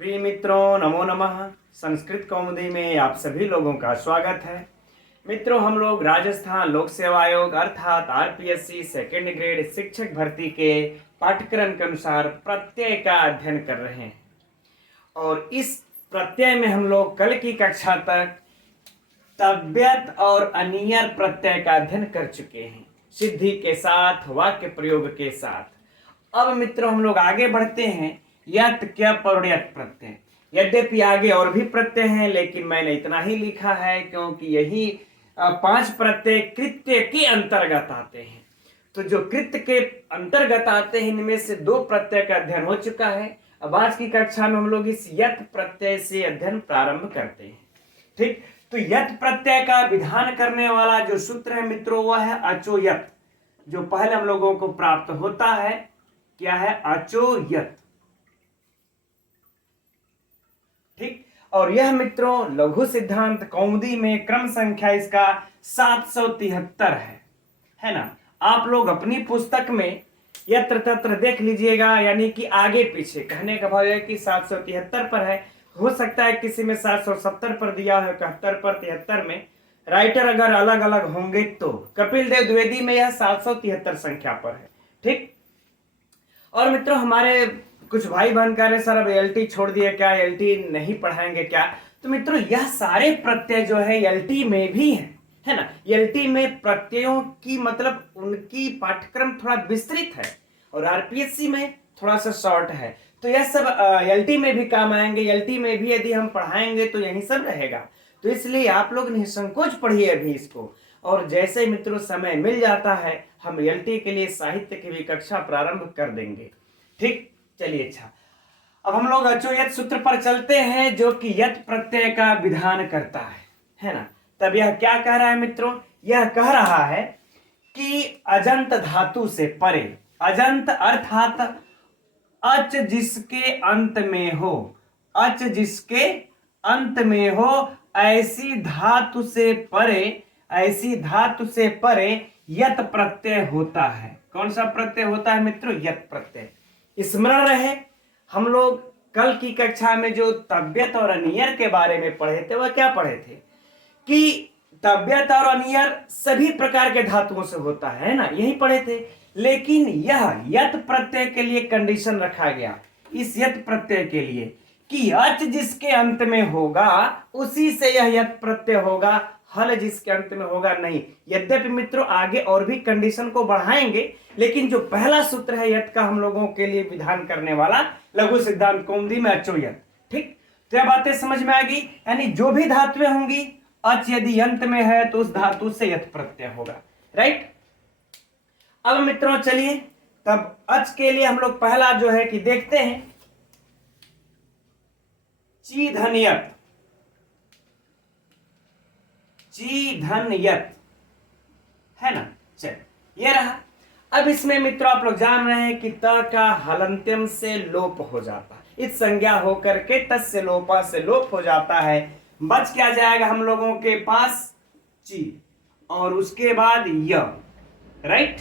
प्रिय मित्रों, नमो नमः। संस्कृत कौमुदी में आप सभी लोगों का स्वागत है। मित्रों, हम लोग राजस्थान लोक सेवा आयोग अर्थात आरपीएससी सेकेंड ग्रेड शिक्षक भर्ती के पाठ्यक्रम के अनुसार प्रत्यय का अध्ययन कर रहे हैं और इस प्रत्यय में हम लोग कल की कक्षा तक तव्यत और अनियर प्रत्यय का अध्ययन कर चुके हैं, सिद्धि के साथ, वाक्य प्रयोग के साथ। अब मित्रों हम लोग आगे बढ़ते हैं यत, क्यप और यत प्रत्यय। यद्यपि आगे और भी प्रत्यय हैं, लेकिन मैंने इतना ही लिखा है क्योंकि यही 5 प्रत्यय कृत्य के अंतर्गत आते हैं। तो जो कृत्य के अंतर्गत आते हैं इनमें से 2 प्रत्यय का अध्ययन हो चुका है। अब आज की कक्षा में हम लोग इस यत प्रत्यय से अध्ययन प्रारंभ करते हैं। ठीक, तो यत प्रत्यय का विधान करने वाला जो सूत्र है मित्रों वह है अचोयत। जो पहले हम लोगों को प्राप्त होता है क्या है? अचोयत। ठीक, और यह मित्रों लघु सिद्धांत कौमुदी में क्रम संख्या इसका 773 है ना। आप लोग अपनी पुस्तक में यत्र तत्र देख लीजिएगा, यानी कि आगे पीछे। कहने का भाव है कि 773 पर है, हो सकता है किसी में 770 पर दिया है, 71 पर, 73 में। राइटर अगर अलग अलग होंगे तो कपिल देव द्विवेदी में यह 773 संख्या पर है। ठीक, और मित्रों हमारे कुछ भाई बहन कह रहे सर अब एलटी छोड़ दिए क्या, एलटी नहीं पढ़ाएंगे क्या? तो मित्रों यह सारे प्रत्यय जो है एलटी में भी है ना। एलटी में प्रत्ययों की मतलब उनकी पाठ्यक्रम थोड़ा विस्तृत है और आरपीएससी में थोड़ा सा शॉर्ट है। तो यह सब एलटी में भी काम आएंगे, एलटी में भी यदि हम पढ़ाएंगे तो यही सब रहेगा। तो इसलिए आप लोग निसंकोच पढ़िए अभी इसको, और जैसे मित्रों समय मिल जाता है हम एलटी के लिए साहित्य की भी कक्षा प्रारंभ कर देंगे। ठीक, चलिए अच्छा, अब हम लोग अचोयत सूत्र पर चलते हैं जो कि यत प्रत्यय का विधान करता है ना। तब यह क्या कह रहा है मित्रों? यह कह रहा है कि अजंत धातु से परे, अजंत अर्थात अच जिसके अंत में हो, अच जिसके अंत में हो, ऐसी धातु से परे, ऐसी धातु से परे यत प्रत्यय होता है। कौन सा प्रत्यय होता है मित्रों? यत प्रत्यय। स्मरण रहे हम लोग कल की कक्षा में जो तव्यत और अनियर के बारे में पढ़े थे वह क्या पढ़े थे कि तव्यत और अनियर सभी प्रकार के धातुओं से होता है ना, यही पढ़े थे। लेकिन यह यत प्रत्यय के लिए कंडीशन रखा गया, इस यत प्रत्यय के लिए, कि अच जिसके अंत में होगा उसी से यह यत प्रत्यय होगा, हल जिसके अंत में होगा नहीं। यद्यपि मित्रों आगे और भी कंडीशन को बढ़ाएंगे, लेकिन जो पहला सूत्र है यत का हम लोगों के लिए विधान करने वाला लघु सिद्धांत कौमुदी में अचोयत। ठीक, तो यह बातें समझ में आ गई। यानी जो भी धातुएं होंगी अच यदि अंत में है तो उस धातु से यत प्रत्यय होगा। राइट, अब मित्रों चलिए तब अच के लिए हम लोग पहला जो है कि देखते हैं ची धन यत, ची धन यत है ना। चल ये रहा। अब इसमें मित्रों आप लोग जान रहे हैं कि त का हलंत्यम से लोप हो जाता है, इस संज्ञा होकर के तस्य लोपा से लोप हो जाता है। बच क्या जाएगा हम लोगों के पास? ची, और उसके बाद य। राइट,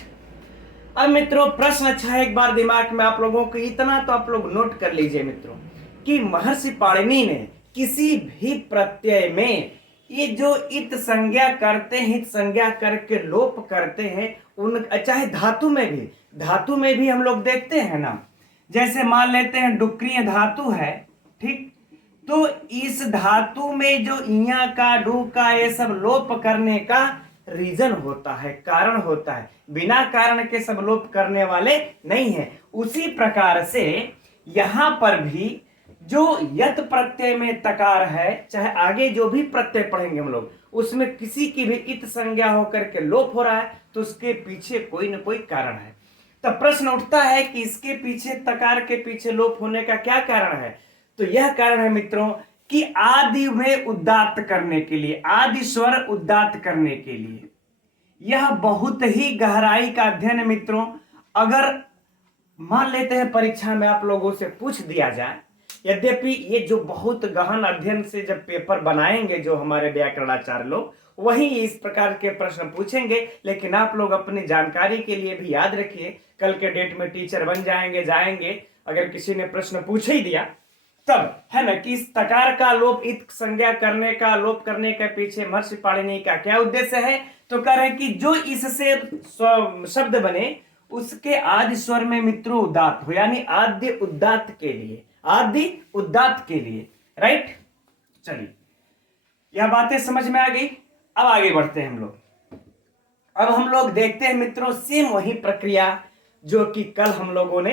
अब मित्रों प्रश्न अच्छा है, एक बार दिमाग में आप लोगों को इतना तो आप लोग नोट कर लीजिए मित्रों कि महर्षि पाणिनि ने किसी भी प्रत्यय में ये जो इत संज्ञा करते हैं, इत संज्ञा करके लोप करते हैं, उन चाहे धातु में भी हम लोग देखते हैं ना। जैसे मान लेते हैं डुक्रिय धातु है, ठीक, तो इस धातु में जो इया का, डू का, ये सब लोप करने का रीजन होता है, कारण होता है। बिना कारण के सब लोप करने वाले नहीं है। उसी प्रकार से यहां पर भी जो यत प्रत्यय में तकार है, चाहे आगे जो भी प्रत्यय पढ़ेंगे हम लोग, उसमें किसी की भी इत संज्ञा होकर के लोप हो रहा है तो उसके पीछे कोई न कोई कारण है। तब प्रश्न उठता है कि इसके पीछे, तकार के पीछे लोप होने का क्या कारण है? तो यह कारण है मित्रों कि आदि में उदात्त करने के लिए, आदि स्वर उदात्त करने के लिए। यह बहुत ही गहराई का अध्ययन है मित्रों। अगर मान लेते हैं परीक्षा में आप लोगों से पूछ दिया जाए, यद्यपि ये जो बहुत गहन अध्ययन से जब पेपर बनाएंगे जो हमारे व्याकरणाचार्य लोग, वही इस प्रकार के प्रश्न पूछेंगे। लेकिन आप लोग अपनी जानकारी के लिए भी याद रखिए, कल के डेट में टीचर बन जाएंगे, अगर किसी ने प्रश्न पूछ ही दिया तब, है ना, कि इस तकार का लोप इत संज्ञा करने का, लोप करने के पीछे महर्षि पाणिनि का क्या उद्देश्य है? तो कह रहे हैं कि जो इससे शब्द बने उसके आदि स्वर में मित्रों उदात्त हो, यानी आद्य उदात्त के लिए, आदि उदात्त के लिए। राइट, चलिए यह बातें समझ में आ गई। अब आगे बढ़ते हैं हम लोग। अब हम लोग देखते हैं मित्रों सेम वही प्रक्रिया जो कि कल हम लोगों ने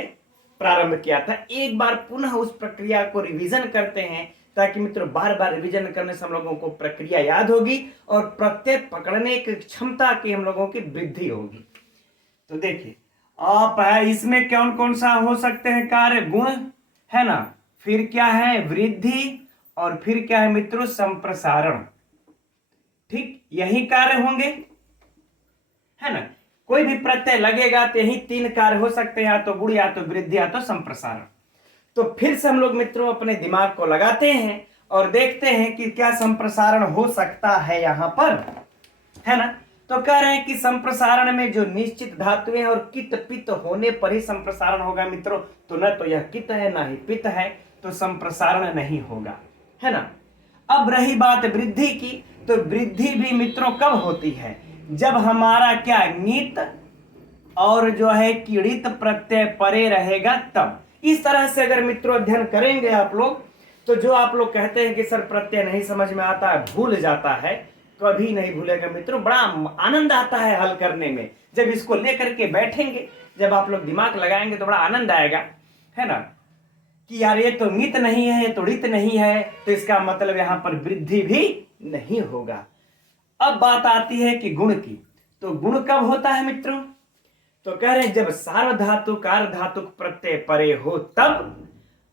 प्रारंभ किया था। एक बार पुनः उस प्रक्रिया को रिवीजन करते हैं, ताकि मित्रों बार बार रिवीजन करने से हम लोगों को प्रक्रिया याद होगी और प्रत्यय पकड़ने की क्षमता की हम लोगों की वृद्धि होगी। तो देखिए आप इसमें कौन कौन सा हो सकते हैं कार्य? गुण, है ना, फिर क्या है वृद्धि, और फिर क्या है मित्रों संप्रसारण। ठीक, यही कार्य होंगे, है ना। कोई भी प्रत्यय लगेगा तो यही तीन कार्य हो सकते हैं, या तो गुण, या तो वृद्धि, या तो संप्रसारण। तो फिर से हम लोग मित्रों अपने दिमाग को लगाते हैं और देखते हैं कि क्या संप्रसारण हो सकता है यहां पर, है ना। तो कह रहे हैं कि संप्रसारण में जो निश्चित धातुएं और कित पित होने पर ही संप्रसारण होगा मित्रों। तो न तो यह कित है ना ही पित है, तो संप्रसारण नहीं होगा, है ना। अब रही बात वृद्धि की, तो वृद्धि भी मित्रों कब होती है? जब हमारा क्या ङित और जो है किड़ित प्रत्यय परे रहेगा तब। इस तरह से अगर मित्रों अध्ययन करेंगे आप लोग, तो जो आप लोग कहते हैं कि सर प्रत्यय नहीं समझ में आता है, भूल जाता है, कभी नहीं भूलेगा मित्रों। बड़ा आनंद आता है हल करने में, जब इसको लेकर के बैठेंगे, जब आप लोग दिमाग लगाएंगे तो बड़ा आनंद आएगा, है ना, कि यार ये तो ङित नहीं है, ये तो ऋत नहीं है, तो इसका मतलब यहां पर वृद्धि भी नहीं होगा। अब बात आती है कि गुण की। तो गुण कब होता है मित्रों? तो कह रहे हैं जब सार्वधातुक अर्धातुक प्रत्यय परे हो तब,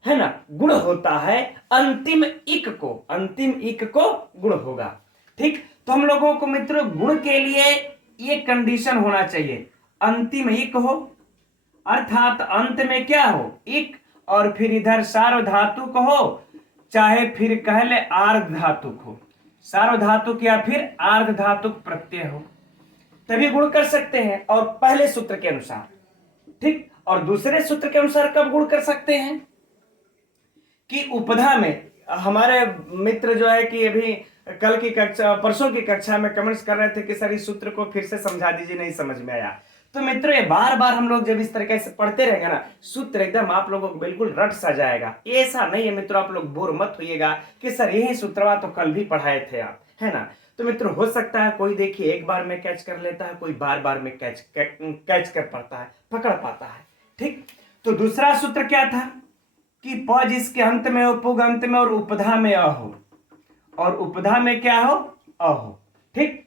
है ना, गुण होता है। अंतिम इक को, अंतिम इक को गुण होगा। ठीक, तो हम लोगों को मित्रों गुण के लिए ये कंडीशन होना चाहिए, अंतिम इक हो, अर्थात अंत में क्या हो, इक, और फिर इधर सार्वधातुक हो, चाहे फिर कह ले आर्ध धातुक हो, सार्वधातुक या फिर आर्ध धातुक प्रत्यय हो, तभी गुण कर सकते हैं। और पहले सूत्र के अनुसार, ठीक, और दूसरे सूत्र के अनुसार कब गुण कर सकते हैं? कि उपधा में। हमारे मित्र जो है कि अभी कल की कक्षा, परसों की कक्षा में कमेंट्स कर रहे थे कि सर इस सूत्र को फिर से समझा दीजिए, नहीं समझ में आया। तो मित्रों ये बार बार हम लोग जब इस तरीके से पढ़ते रहेंगे ना, सूत्र एकदम आप लोगों को बिल्कुल रट सा जाएगा। ऐसा नहीं है मित्रों, आप लोग बोर मत होइएगा कि सर यही सूत्रवा तो कल भी पढ़ाए थे आप, है ना। तो मित्रों हो सकता है कोई देखिए एक बार में कैच कर लेता है, कोई बार बार में कैच कर पाता है, पकड़ पाता है। ठीक, तो दूसरा सूत्र क्या था कि प जिसके अंत में हो, पुग अंत में, और उपधा में अ हो, और उपधा में क्या हो, अ हो। ठीक,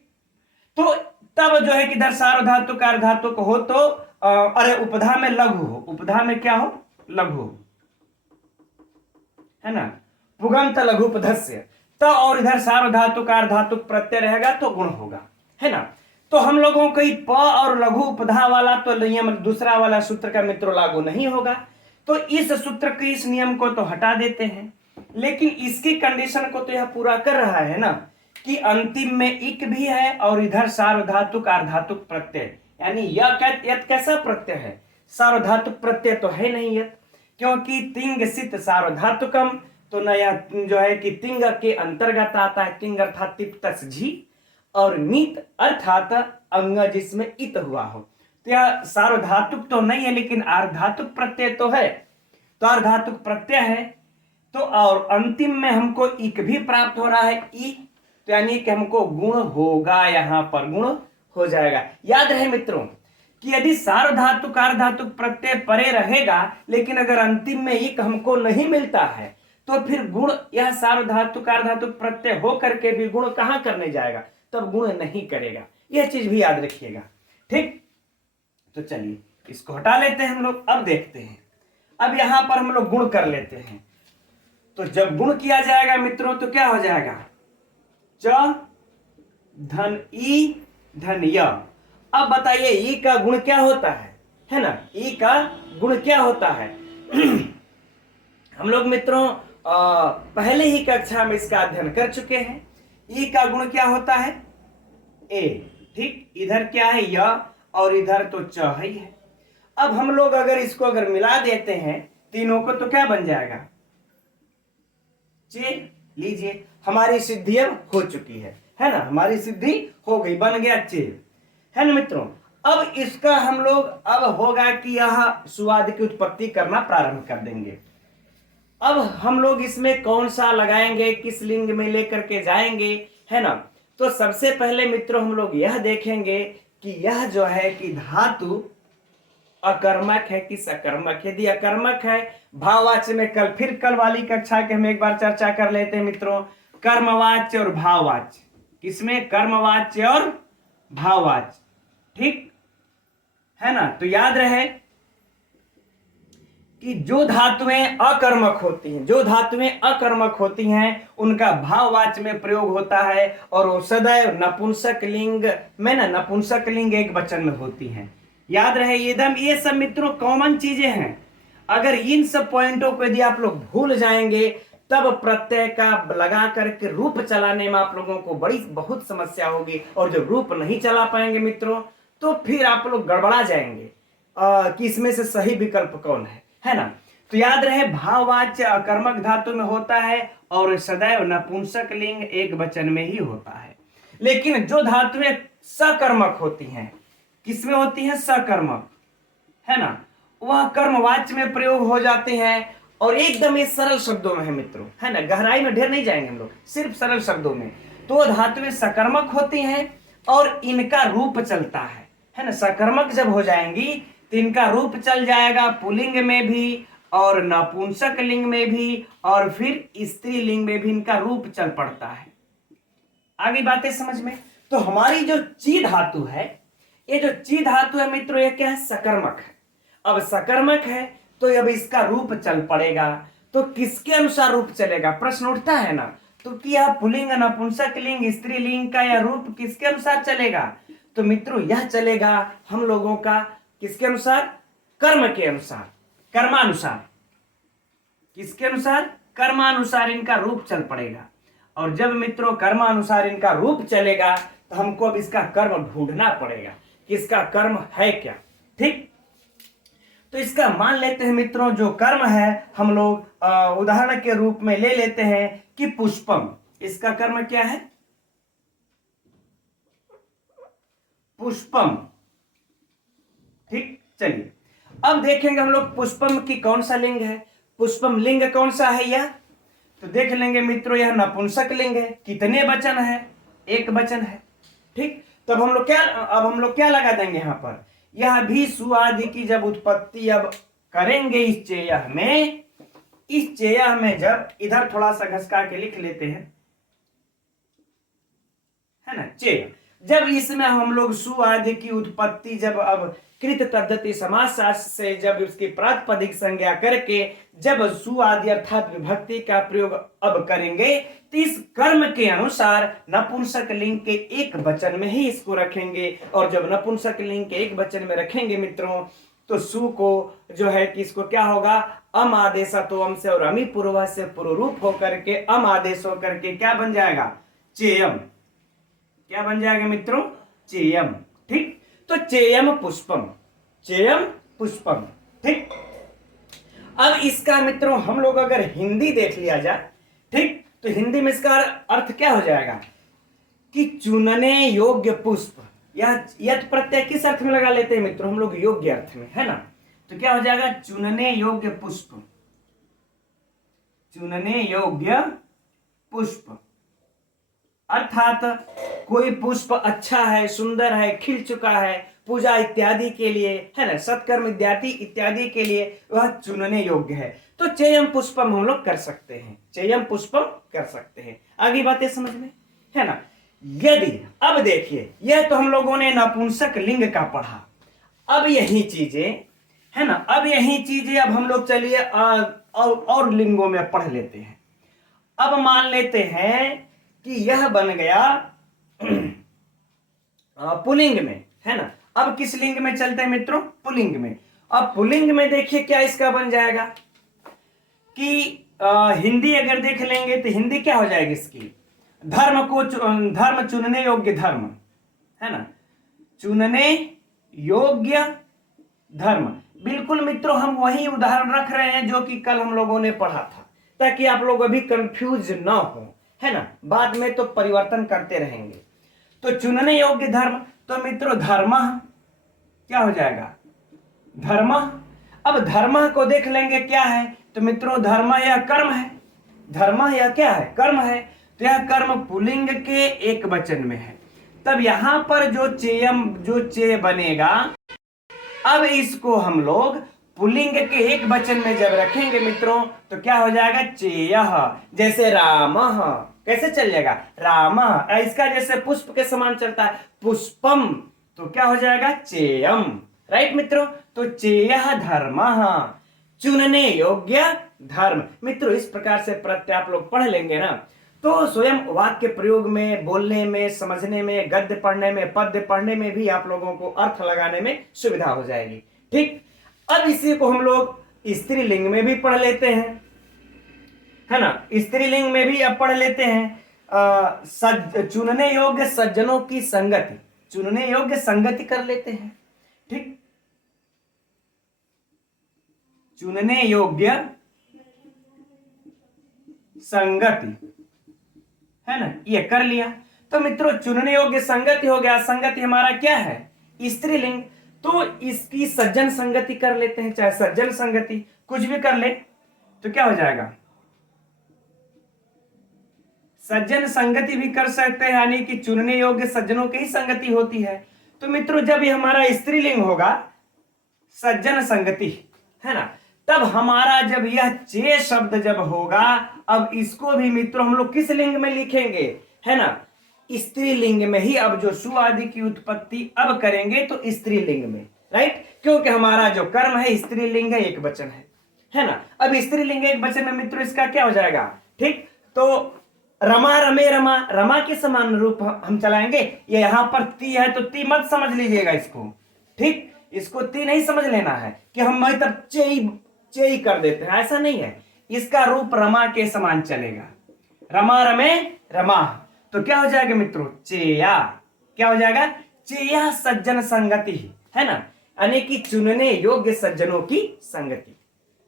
तो तब जो है कि इधर सार्वधातुक अर्धातुक हो तो अरे उपधा में लघु हो, उपधा में क्या हो, लघु हो, है ना, पुगंत लघुपधस्य। तो और इधर सार्वधातुक अर्धातुक प्रत्यय रहेगा तो गुण होगा, है ना। तो हम लोगों को प और लघु उपधा वाला तो नियम दूसरा वाला सूत्र का मित्रों लागू नहीं होगा। तो इस सूत्र के इस नियम को तो हटा देते हैं, लेकिन इसकी कंडीशन को तो यह पूरा कर रहा है ना, कि अंतिम में इक भी है और इधर सार्वधातुक अर्धातुक प्रत्यय, यानी यह कैसा प्रत्यय है, सार्वधातुक प्रत्यय तो है नहीं यह, क्योंकि तिंग सित सार्वधातुकम, तो नया जो है कि तिंग के अंतर्गत आता है, तिंग अर्थात तिप्तस झी, और नीत अर्थात अंग जिसमें इत हुआ हो। तो यह सार्वधातुक तो नहीं है, लेकिन अर्धातुक प्रत्यय तो है, तो अर्धातुक प्रत्यय है। तो और अंतिम में हमको इक भी प्राप्त हो रहा है, ई, तो यानी कि हमको गुण होगा, यहां पर गुण हो जाएगा। याद रहे मित्रों कि यदि सार्वधातुक अर्धातुक प्रत्यय परे रहेगा, लेकिन अगर अंतिम में इक हमको नहीं मिलता है, तो फिर गुण यह सार्वधातुक अर्धातुक प्रत्यय हो करके भी गुण कहां करने जाएगा, तब गुण नहीं करेगा। यह चीज भी याद रखिएगा। ठीक, तो चलिए इसको हटा लेते हैं हम लोग। अब देखते हैं, अब यहां पर हम लोग गुण कर लेते हैं। तो जब गुण किया जाएगा मित्रों तो क्या हो जाएगा, च धन ई धन य। अब बताइए ई का गुण क्या होता है ना, ई का गुण क्या होता है? हम लोग मित्रों पहले ही कक्षा में इसका अध्ययन कर चुके हैं। ई का गुण क्या होता है, ए। ठीक, इधर क्या है य, और इधर तो च ही है। अब हम लोग अगर इसको अगर मिला देते हैं तीनों को, तो क्या बन जाएगा, चे, लीजिए हमारी सिद्धि अब हो चुकी है ना, हमारी सिद्धि हो गई, बन गया चे, है ना मित्रों। अब इसका हम लोग अब होगा कि यह सुआदि की उत्पत्ति करना प्रारंभ कर देंगे। अब हम लोग इसमें कौन सा लगाएंगे, किस लिंग में लेकर के जाएंगे, है ना। तो सबसे पहले मित्रों हम लोग यह देखेंगे कि यह जो है कि धातु अकर्मक है कि सकर्मक। यदि अकर्मक है, भाववाच्य में कल वाली कक्षा के हम एक बार चर्चा कर लेते हैं मित्रों, कर्मवाच्य और भाववाच्य। किसमें? कर्मवाच्य और भाववाच्य, ठीक है ना। तो याद रहे कि जो धातुएं अकर्मक होती हैं, जो धातुएं अकर्मक होती हैं उनका भाववाच्य में प्रयोग होता है, और वो सदैव नपुंसक लिंग में ना, नपुंसक लिंग एक वचन में होती हैं। याद रहे एकदम, ये सब मित्रों कॉमन चीजें हैं। अगर इन सब पॉइंटों को यदि आप लोग भूल जाएंगे तब प्रत्यय का लगा करके रूप चलाने में आप लोगों को बहुत समस्या होगी, और जब रूप नहीं चला पाएंगे मित्रों तो फिर आप लोग गड़बड़ा जाएंगे कि इसमें से सही विकल्प कौन है ना। तो याद रहे भाववाच्य अकर्मक धातु में होता है और सदैव नपुंसक लिंग एक वचन में ही होता है। लेकिन जो धातुएं सकर्मक होती हैं, किसमें होती हैं? सकर्मक, है ना, वह कर्मवाच्य में प्रयोग हो जाते हैं, और एकदम ये सरल शब्दों में है मित्रों, है ना, गहराई में ढेर नहीं जाएंगे हम लोग, सिर्फ सरल शब्दों में। तो धातुएं सकर्मक होती हैं और इनका रूप चलता है ना। सकर्मक जब हो जाएंगी तो इनका रूप चल जाएगा पुल्लिंग में भी और नपुंसक लिंग में भी, और फिर स्त्रीलिंग में भी इनका रूप चल पड़ता है। आगे बातें समझ में। तो हमारी जो ची धातु है, ये जो ची धातु है मित्रों, ये क्या है? सकर्मक है। अब सकर्मक है तो अब इसका रूप चल पड़ेगा, तो किसके अनुसार रूप चलेगा? प्रश्न उठता है ना। तो क्या पुल्लिंग, नपुंसक लिंग, स्त्रीलिंग का यह रूप किसके अनुसार चलेगा? तो मित्रों यह चलेगा हम लोगों का किसके अनुसार? कर्म के अनुसार, कर्मानुसार। किसके अनुसार? कर्मानुसार इनका रूप चल पड़ेगा। और जब मित्रों कर्मानुसार इनका रूप चलेगा तो हमको अब इसका कर्म ढूंढना पड़ेगा कि इसका कर्म है क्या, ठीक। तो इसका मान लेते हैं मित्रों, जो कर्म है हम लोग उदाहरण के रूप में ले लेते हैं कि पुष्पम, इसका कर्म क्या है? पुष्पम, ठीक। चलिए अब देखेंगे हम लोग पुष्पम की कौन सा लिंग है, पुष्पम लिंग कौन सा है यह। तो देख लेंगे मित्रों, यह नपुंसक लिंग है। कितने वचन है? एक वचन है, ठीक। तब हम लोग क्या लगा देंगे यहां पर? यह भी सुआदि की जब उत्पत्ति अब करेंगे इस चेयह में, इस चेयह में जब इधर थोड़ा सा घसका के लिख लेते हैं, है ना, चेय, जब इसमें हम लोग सुआदि की उत्पत्ति जब अब कृत पद्धति समास शास्त्र से जब उसकी प्रातिपदिक संज्ञा करके जब सुआदि अर्थात विभक्ति का प्रयोग अब करेंगे, तो इस कर्म के अनुसार नपुंसक लिंग के एक वचन में ही इसको रखेंगे। और जब नपुंसक लिंग के एक वचन में रखेंगे मित्रों, तो सु को जो है कि इसको क्या होगा? अम आदेश तो अम से और अमी पूर्व से पूर्वरूप होकर के अम आदेश होकर के क्या बन जाएगा? चेयम। क्या बन जाएगा मित्रों? चेयम, ठीक। तो चेयम पुष्पम, चेयम पुष्पम, ठीक। अब इसका मित्रों हम लोग अगर हिंदी देख लिया जाए, ठीक, तो हिंदी में इसका अर्थ क्या हो जाएगा कि चुनने योग्य पुष्प। यह यत प्रत्यय किस अर्थ में लगा लेते हैं मित्रों हम लोग? योग्य अर्थ में, है ना। तो क्या हो जाएगा? चुनने योग्य पुष्प, चुनने योग्य पुष्प, अर्थात कोई पुष्प अच्छा है, सुंदर है, खिल चुका है, पूजा इत्यादि के लिए, है ना, सत्कर्म इत्यादि के लिए वह चुनने योग्य है। तो चेयम पुष्पम हम लोग कर सकते हैं, चेयम पुष्पम कर सकते हैं। आगे बातें समझ में, है ना। यदि अब देखिए, यह तो हम लोगों ने नपुंसक लिंग का पढ़ा। अब यही चीजें, है ना, अब यही चीजें अब हम लोग चलिए और लिंगों में पढ़ लेते हैं। अब मान लेते हैं कि यह बन गया पुल्लिंग में, है ना। अब किस लिंग में चलते हैं मित्रों? पुल्लिंग में। अब पुल्लिंग में देखिए क्या इसका बन जाएगा कि हिंदी अगर देख लेंगे तो हिंदी क्या हो जाएगी इसकी? धर्म चुनने योग्य धर्म, है ना, चुनने योग्य धर्म। बिल्कुल मित्रों हम वही उदाहरण रख रहे हैं जो कि कल हम लोगों ने पढ़ा था, ताकि आप लोग अभी कंफ्यूज ना हो, है ना, बाद में तो परिवर्तन करते रहेंगे। तो चुनने योग्य धर्म, तो मित्रों धर्म क्या हो जाएगा, धर्म। अब धर्म को देख लेंगे क्या है, तो मित्रों धर्म यह कर्म है, धर्म यह क्या है, कर्म है। तो यह कर्म पुल्लिंग के एक वचन में है। तब यहां पर जो चेयम, जो चे बनेगा, अब इसको हम लोग पुल्लिंग के एक वचन में जब रखेंगे मित्रों, तो क्या हो जाएगा, चेयः। जैसे राम, कैसे चल जाएगा, राम, इसका जैसे पुष्प के समान चलता है, पुष्पम, तो क्या हो जाएगा, चेयम। राइट मित्रों, तो चेयः धर्मः, चुनने योग्य धर्म। मित्रों इस प्रकार से प्रत्यय आप लोग पढ़ लेंगे ना, तो स्वयं वाक्य प्रयोग में, बोलने में, समझने में, गद्य पढ़ने में, पद्य पढ़ने में भी आप लोगों को अर्थ लगाने में सुविधा हो जाएगी। ठीक, अब इसी को हम लोग स्त्रीलिंग में भी पढ़ लेते हैं, है ना, स्त्रीलिंग में भी अब पढ़ लेते हैं। चुनने योग्य सज्जनों की संगति, चुनने योग्य संगति कर लेते हैं। ठीक, चुनने योग्य संगति, है ना, ये कर लिया। तो मित्रों चुनने योग्य संगति हो गया, संगति हमारा क्या है, स्त्रीलिंग। तो इसकी सज्जन संगति कर लेते हैं, चाहे सज्जन संगति कुछ भी कर ले, तो क्या हो जाएगा, सज्जन संगति भी कर सकते हैं, यानी कि चुनने योग्य सज्जनों की ही संगति होती है। तो मित्रों जब ये हमारा स्त्रीलिंग होगा, सज्जन संगति, है ना, तब हमारा जब यह चे शब्द जब होगा, अब इसको भी मित्रों हम लोग किस लिंग में लिखेंगे, है ना, स्त्रीलिंग में ही। अब जो सु आदि की उत्पत्ति अब करेंगे तो स्त्रीलिंग में, राइट, क्योंकि हमारा जो कर्म है स्त्रीलिंग है, एक वचन है ना। अब स्त्रीलिंग एक वचन में मित्रों इसका क्या हो जाएगा, ठीक, तो रमा, रमे, रमा, रमा के समान रूप हम चलाएंगे। ये यहां पर ती है तो ती मत समझ लीजिएगा इसको, ठीक, इसको ती नहीं समझ लेना है कि हम मतलब चेई कर देते हैं, ऐसा नहीं है। इसका रूप रमा के समान चलेगा, रमा, रमे, रमा। तो क्या हो जाएगा मित्रों, चेया, क्या हो जाएगा, चेया सज्जन संगति, है ना, यानी कि चुनने योग्य सज्जनों की संगति।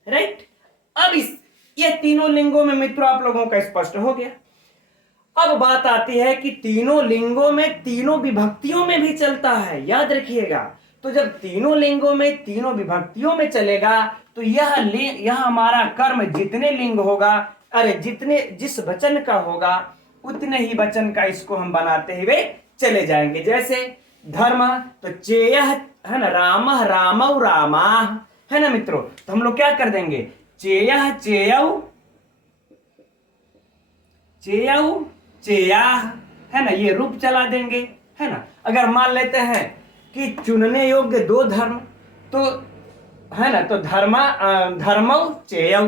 राइट, अब ये तीनों लिंगों में मित्रों आप लोगों का स्पष्ट हो गया। अब बात आती है कि तीनों लिंगों में, तीनों विभक्तियों में भी चलता है, याद रखिएगा। तो जब तीनों लिंगों में, तीनों विभक्तियों में चलेगा, तो यह हमारा कर्म जितने लिंग होगा, अरे जितने जिस वचन का होगा उतने ही वचन का इसको हम बनाते हुए चले जाएंगे। जैसे धर्म, तो चेयः, है ना, रामः, रामौ, रामाः, है ना मित्रों। तो हम लोग क्या कर देंगे, चेयः, चेयौ, चेयौ, चेयाः, है ना, ये रूप चला देंगे, है ना। अगर मान लेते हैं कि चुनने योग्य दो धर्म, तो है ना, तो धर्मौ चेयौ,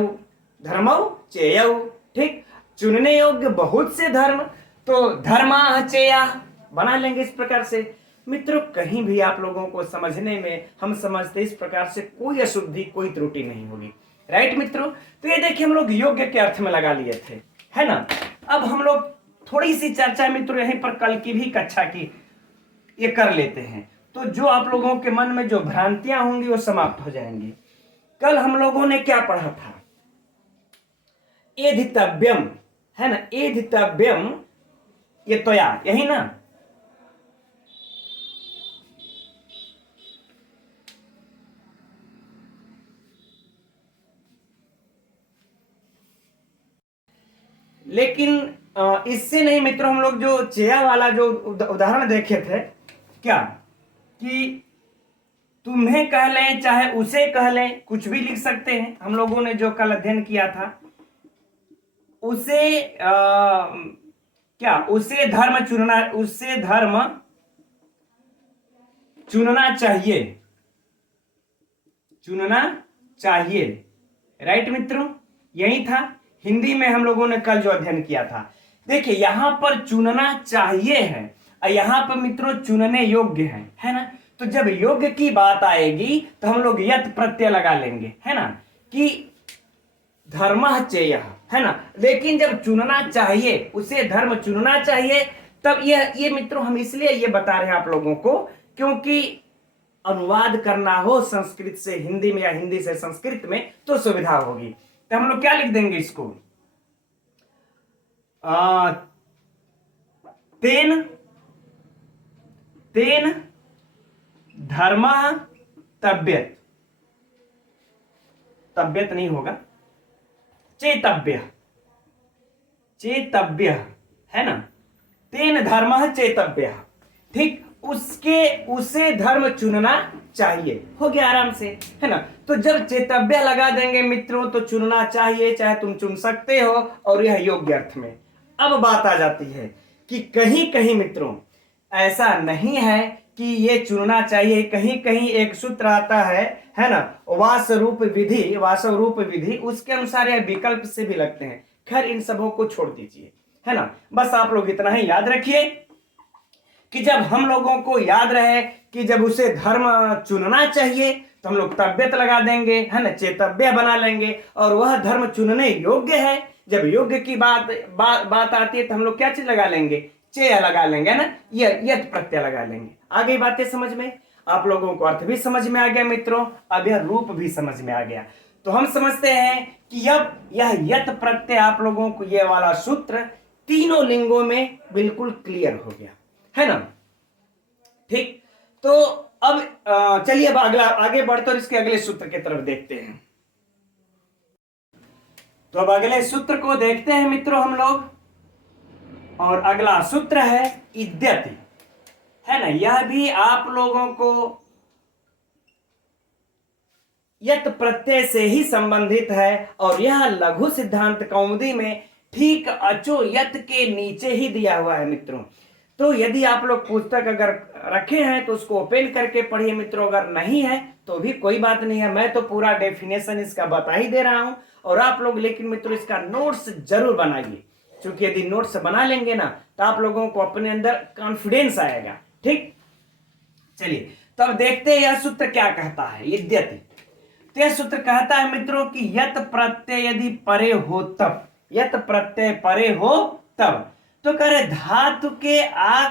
धर्मौ चेयौ, ठीक। चुनने योग्य बहुत से धर्म, तो धर्माः चेयाः बना लेंगे इस प्रकार से। मित्रों कहीं भी आप लोगों को समझने में, हम समझते इस प्रकार से कोई अशुद्धि, कोई त्रुटि नहीं होगी। राइट मित्रों, तो ये देखिए हम लोग योग्य के अर्थ में लगा लिए थे, है ना। अब हम लोग थोड़ी सी चर्चा मित्रों यहीं पर कल की भी कक्षा की ये कर लेते हैं, तो जो आप लोगों के मन में जो भ्रांतियां होंगी वो समाप्त हो जाएंगी। कल हम लोगों ने क्या पढ़ा था, एधितव्यम, है ना, एधितव्यम, ये तो यही ना, लेकिन इससे नहीं मित्रों, हम लोग जो चेया वाला जो उदाहरण देखे थे, क्या कि तुम्हें कह लें चाहे उसे कह लें, कुछ भी लिख सकते हैं। हम लोगों ने जो कल अध्ययन किया था, उसे क्या, उसे धर्म चुनना, उससे धर्म चुनना चाहिए, चुनना चाहिए। राइट मित्रों, यही था। हिंदी में हम लोगों ने कल जो अध्ययन किया था, देखिए यहां पर चुनना चाहिए है और यहां पर मित्रों चुनने योग्य है ना। तो जब योग्य की बात आएगी तो हम लोग यत् प्रत्यय लगा लेंगे, है ना, कि धर्मः चेयः, है ना। लेकिन जब चुनना चाहिए, उसे धर्म चुनना चाहिए, तब ये मित्रों हम इसलिए ये बता रहे हैं आप लोगों को, क्योंकि अनुवाद करना हो संस्कृत से हिंदी में या हिंदी से संस्कृत में तो सुविधा होगी। तो हम लोग क्या लिख देंगे इसको, तेन तेन धर्मः तब्यत, तब्यत नहीं होगा, चेतव्य, चेतव्य है ना, तेन धर्मः चेतव्य, ठीक, उसे धर्म चुनना चाहिए, हो गया आराम से, है ना। तो जब चेतव्य लगा देंगे मित्रों तो चुनना चाहिए, चाहे तुम चुन सकते हो, और यह योग्य अर्थ में। अब बात आ जाती है कि कहीं कहीं मित्रों ऐसा नहीं है कि ये चुनना चाहिए, कहीं कहीं एक सूत्र आता है ना, वासरूप विधि, वासरूप विधि, उसके अनुसार यह विकल्प से भी लगते हैं। खैर इन सबों को छोड़ दीजिए, है ना, बस आप लोग इतना ही याद रखिए कि जब हम लोगों को याद रहे कि जब उसे धर्म चुनना चाहिए तो हम लोग तब्यत लगा देंगे, है ना, चेतव्य बना लेंगे, और वह धर्म चुनने योग्य है। जब योग्य की बात आती है तो हम लोग क्या चीज लगा लेंगे, चेय लगा लेंगे, ना, यत प्रत्यय लगा लेंगे। आ गई बातें समझ में, आप लोगों को अर्थ भी समझ में आ गया मित्रों, अब यह रूप भी समझ में आ गया। तो हम समझते हैं कि अब यह यत प्रत्यय आप लोगों को यह वाला सूत्र तीनों लिंगों में बिल्कुल क्लियर हो गया, है ना, ठीक। तो अब चलिए अब अगला आगे बढ़ते और इसके अगले सूत्र की तरफ देखते हैं। तो अब अगले सूत्र को देखते हैं मित्रों हम लोग, और अगला सूत्र है इद्यति, है ना। यह भी आप लोगों को यत प्रत्यय से ही संबंधित है, और यह लघु सिद्धांत कौमुदी में ठीक अचो यत के नीचे ही दिया हुआ है मित्रों। तो यदि आप लोग पुस्तक अगर रखे हैं तो उसको ओपन करके पढ़िए मित्रों, अगर नहीं है तो भी कोई बात नहीं है, मैं तो पूरा डेफिनेशन इसका बता ही दे रहा हूं, और आप लोग लेकिन मित्रों इसका नोट्स जरूर बनाइए, क्योंकि यदि नोट्स बना लेंगे ना तो आप लोगों को अपने अंदर कॉन्फिडेंस आएगा, ठीक। चलिए तो अब देखते हैं यह सूत्र क्या कहता है, यद्यपि। तो यह सूत्र कहता है मित्रों कि यत प्रत्यय यदि परे हो तब, यत प्रत्यय परे हो तब, तो करे धातु के आ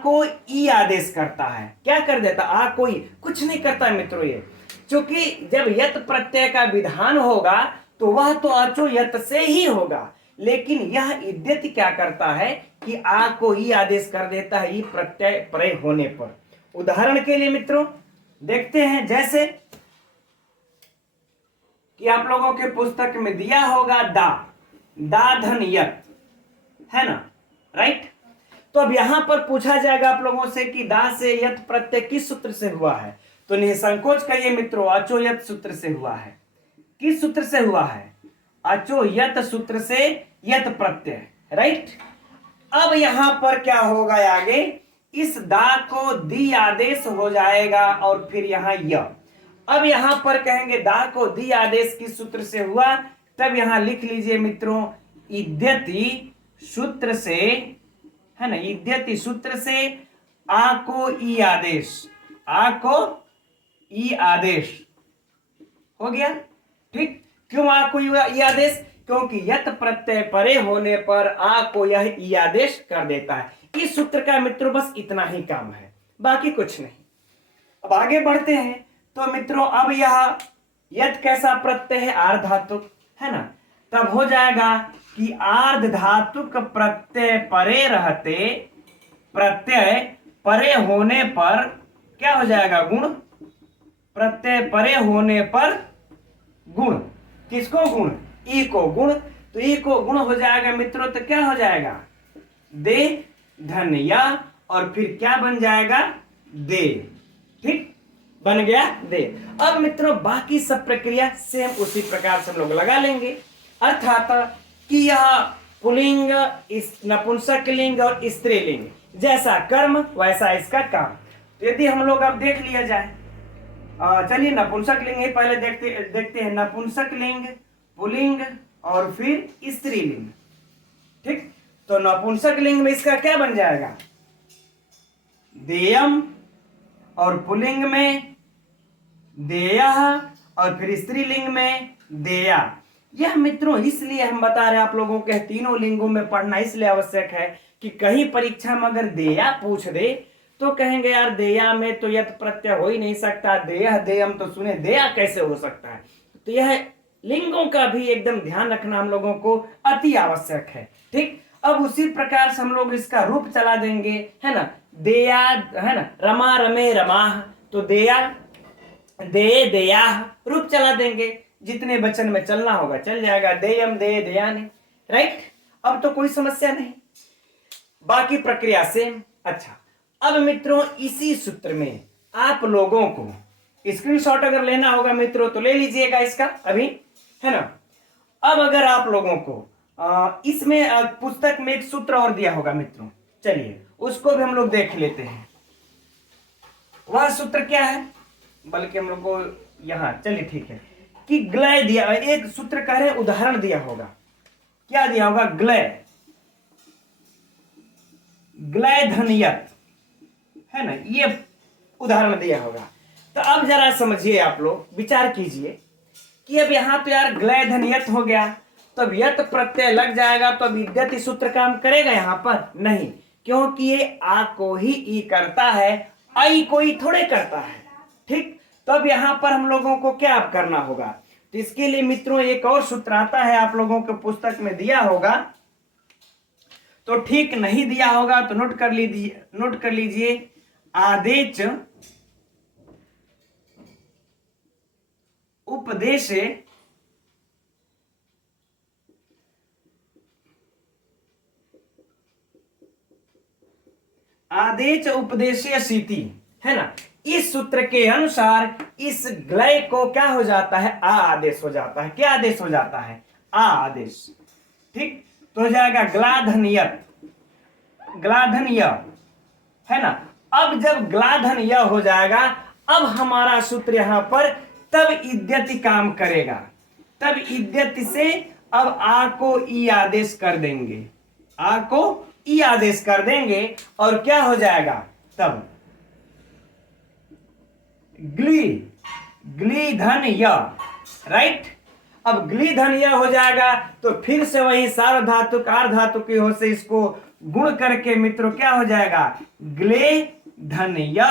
को ई आदेश करता है। क्या कर देता, आ को ई, कुछ नहीं करता मित्रों ये, क्योंकि जब यत प्रत्यय का विधान होगा तो वह तो अचो यत से ही होगा, लेकिन यह इद्यति क्या करता है कि आ को ई आदेश कर देता है, ई प्रत्यय परे होने पर। उदाहरण के लिए मित्रों देखते हैं, जैसे कि आप लोगों के पुस्तक में दिया होगा दा धन यत, है ना, राइट। तो अब यहां पर पूछा जाएगा आप लोगों से कि दा से यत प्रत्यय किस सूत्र से हुआ है, तो निसंकोच कहिए मित्रों अचो यत सूत्र से हुआ है। किस सूत्र से हुआ है, अचो यत सूत्र से यत प्रत्यय, राइट। अब यहां पर क्या होगा आगे, इस दा को दी आदेश हो जाएगा, और फिर यहां य। अब यहां पर कहेंगे दा को दी आदेश किस सूत्र से हुआ, तब यहां लिख लीजिए मित्रों इद्यति सूत्र से, है ना, इद्यति सूत्र से आ को ई आदेश, आ को ई आदेश हो गया, ठीक। क्यों आ को ई आदेश, क्योंकि यत प्रत्यय परे होने पर आ को यह ई आदेश कर देता है। इस सूत्र का मित्रों बस इतना ही काम है, बाकी कुछ नहीं। अब आगे बढ़ते हैं, तो मित्रों अब यह यत कैसा प्रत्यय है, आर्ध धातुक, है ना, तब हो जाएगा कि आर्ध धातुक प्रत्यय परे रहते, प्रत्यय परे होने पर क्या हो जाएगा, गुण, प्रत्यय परे होने पर गुण, किसको गुण, ई को गुण, तो ई को गुण हो जाएगा मित्रों, तो क्या हो जाएगा, दे धन या, और फिर क्या बन जाएगा, दे, ठीक, बन गया दे। अब मित्रों बाकी सब प्रक्रिया सेम उसी प्रकार से हम लोग लगा लेंगे, अर्थात कि यह पुल्लिंग, नपुंसक लिंग और स्त्रीलिंग, जैसा कर्म वैसा इसका काम। तो यदि हम लोग अब देख लिया जाए, चलिए नपुंसक लिंग ही पहले देखते हैं, नपुंसक लिंग, पुल्लिंग और फिर स्त्रीलिंग, ठीक। तो नपुंसक लिंग में इसका क्या बन जाएगा, देयम, और पुल्लिंग में देयः, और फिर स्त्रीलिंग में देया। यह मित्रों इसलिए हम बता रहे हैं आप लोगों के तीनों लिंगों में पढ़ना इसलिए आवश्यक है कि कहीं परीक्षा में अगर देया पूछ दे तो कहेंगे यार देया में तो यत प्रत्यय हो ही नहीं सकता, देयः देयम तो सुने देया कैसे हो सकता है। तो यह लिंगों का भी एकदम ध्यान रखना हम लोगों को अति आवश्यक है। ठीक, अब उसी प्रकार से हम लोग इसका रूप चला देंगे, है ना। देया, है ना, रमा रमे रमाह, तो देया दे देया रूप चला देंगे। जितने वचन में चलना होगा चल जाएगा, देयम दे देयानि, राइट। अब तो कोई समस्या नहीं, बाकी प्रक्रिया सेम। अच्छा, अब मित्रों इसी सूत्र में आप लोगों को स्क्रीनशॉट अगर लेना होगा मित्रों तो ले लीजिएगा इसका अभी, है ना। अब अगर आप लोगों को इसमें पुस्तक में एक सूत्र और दिया होगा मित्रों, चलिए उसको भी हम लोग देख लेते हैं। वह सूत्र क्या है, बल्कि हम लोग को यहाँ, चलिए ठीक है, कि ग्लय दिया, एक सूत्र कह रहे उदाहरण दिया होगा। क्या दिया होगा, ग्लय, ग्लय धनियत, है ना, ये उदाहरण दिया होगा। तो अब जरा समझिए, आप लोग विचार कीजिए कि अब यहां तो यार ग्लय धनियत हो गया, तो अब यत प्रत्यय लग जाएगा, तो अब इद्यति सूत्र काम करेगा यहां पर नहीं, क्योंकि ये आ को ही ई करता है, आई को ई थोड़े करता है। ठीक, तो अब यहां पर हम लोगों को क्या अब करना होगा, तो इसके लिए मित्रों एक और सूत्र आता है, आप लोगों के पुस्तक में दिया होगा, तो ठीक नहीं दिया होगा तो नोट कर लीजिए, नोट कर लीजिए। आदेच उपदेशे आदेश उपदेशीय सीति, है ना। इस सूत्र के अनुसार इस ग्लय को क्या हो जाता है, आ आदेश हो जाता है। क्या आदेश हो जाता है, आ आदेश। ठीक, तो हो जाएगा ग्लाधनियत, ग्लाधनिय, है ना। अब जब ग्लाधनिय हो जाएगा, अब हमारा सूत्र यहां पर तब इद्यति काम करेगा, तब इद्यति से अब आ को ई आदेश कर देंगे, आ को ई आदेश कर देंगे, और क्या हो जाएगा तब ग्ली, ग्ली धन य, राइट। अब ग्ली धन य हो जाएगा, तो फिर से वही सार्वधातुक आर्धातुक की हो से इसको गुण करके मित्रों क्या हो जाएगा, ग्ले धन य।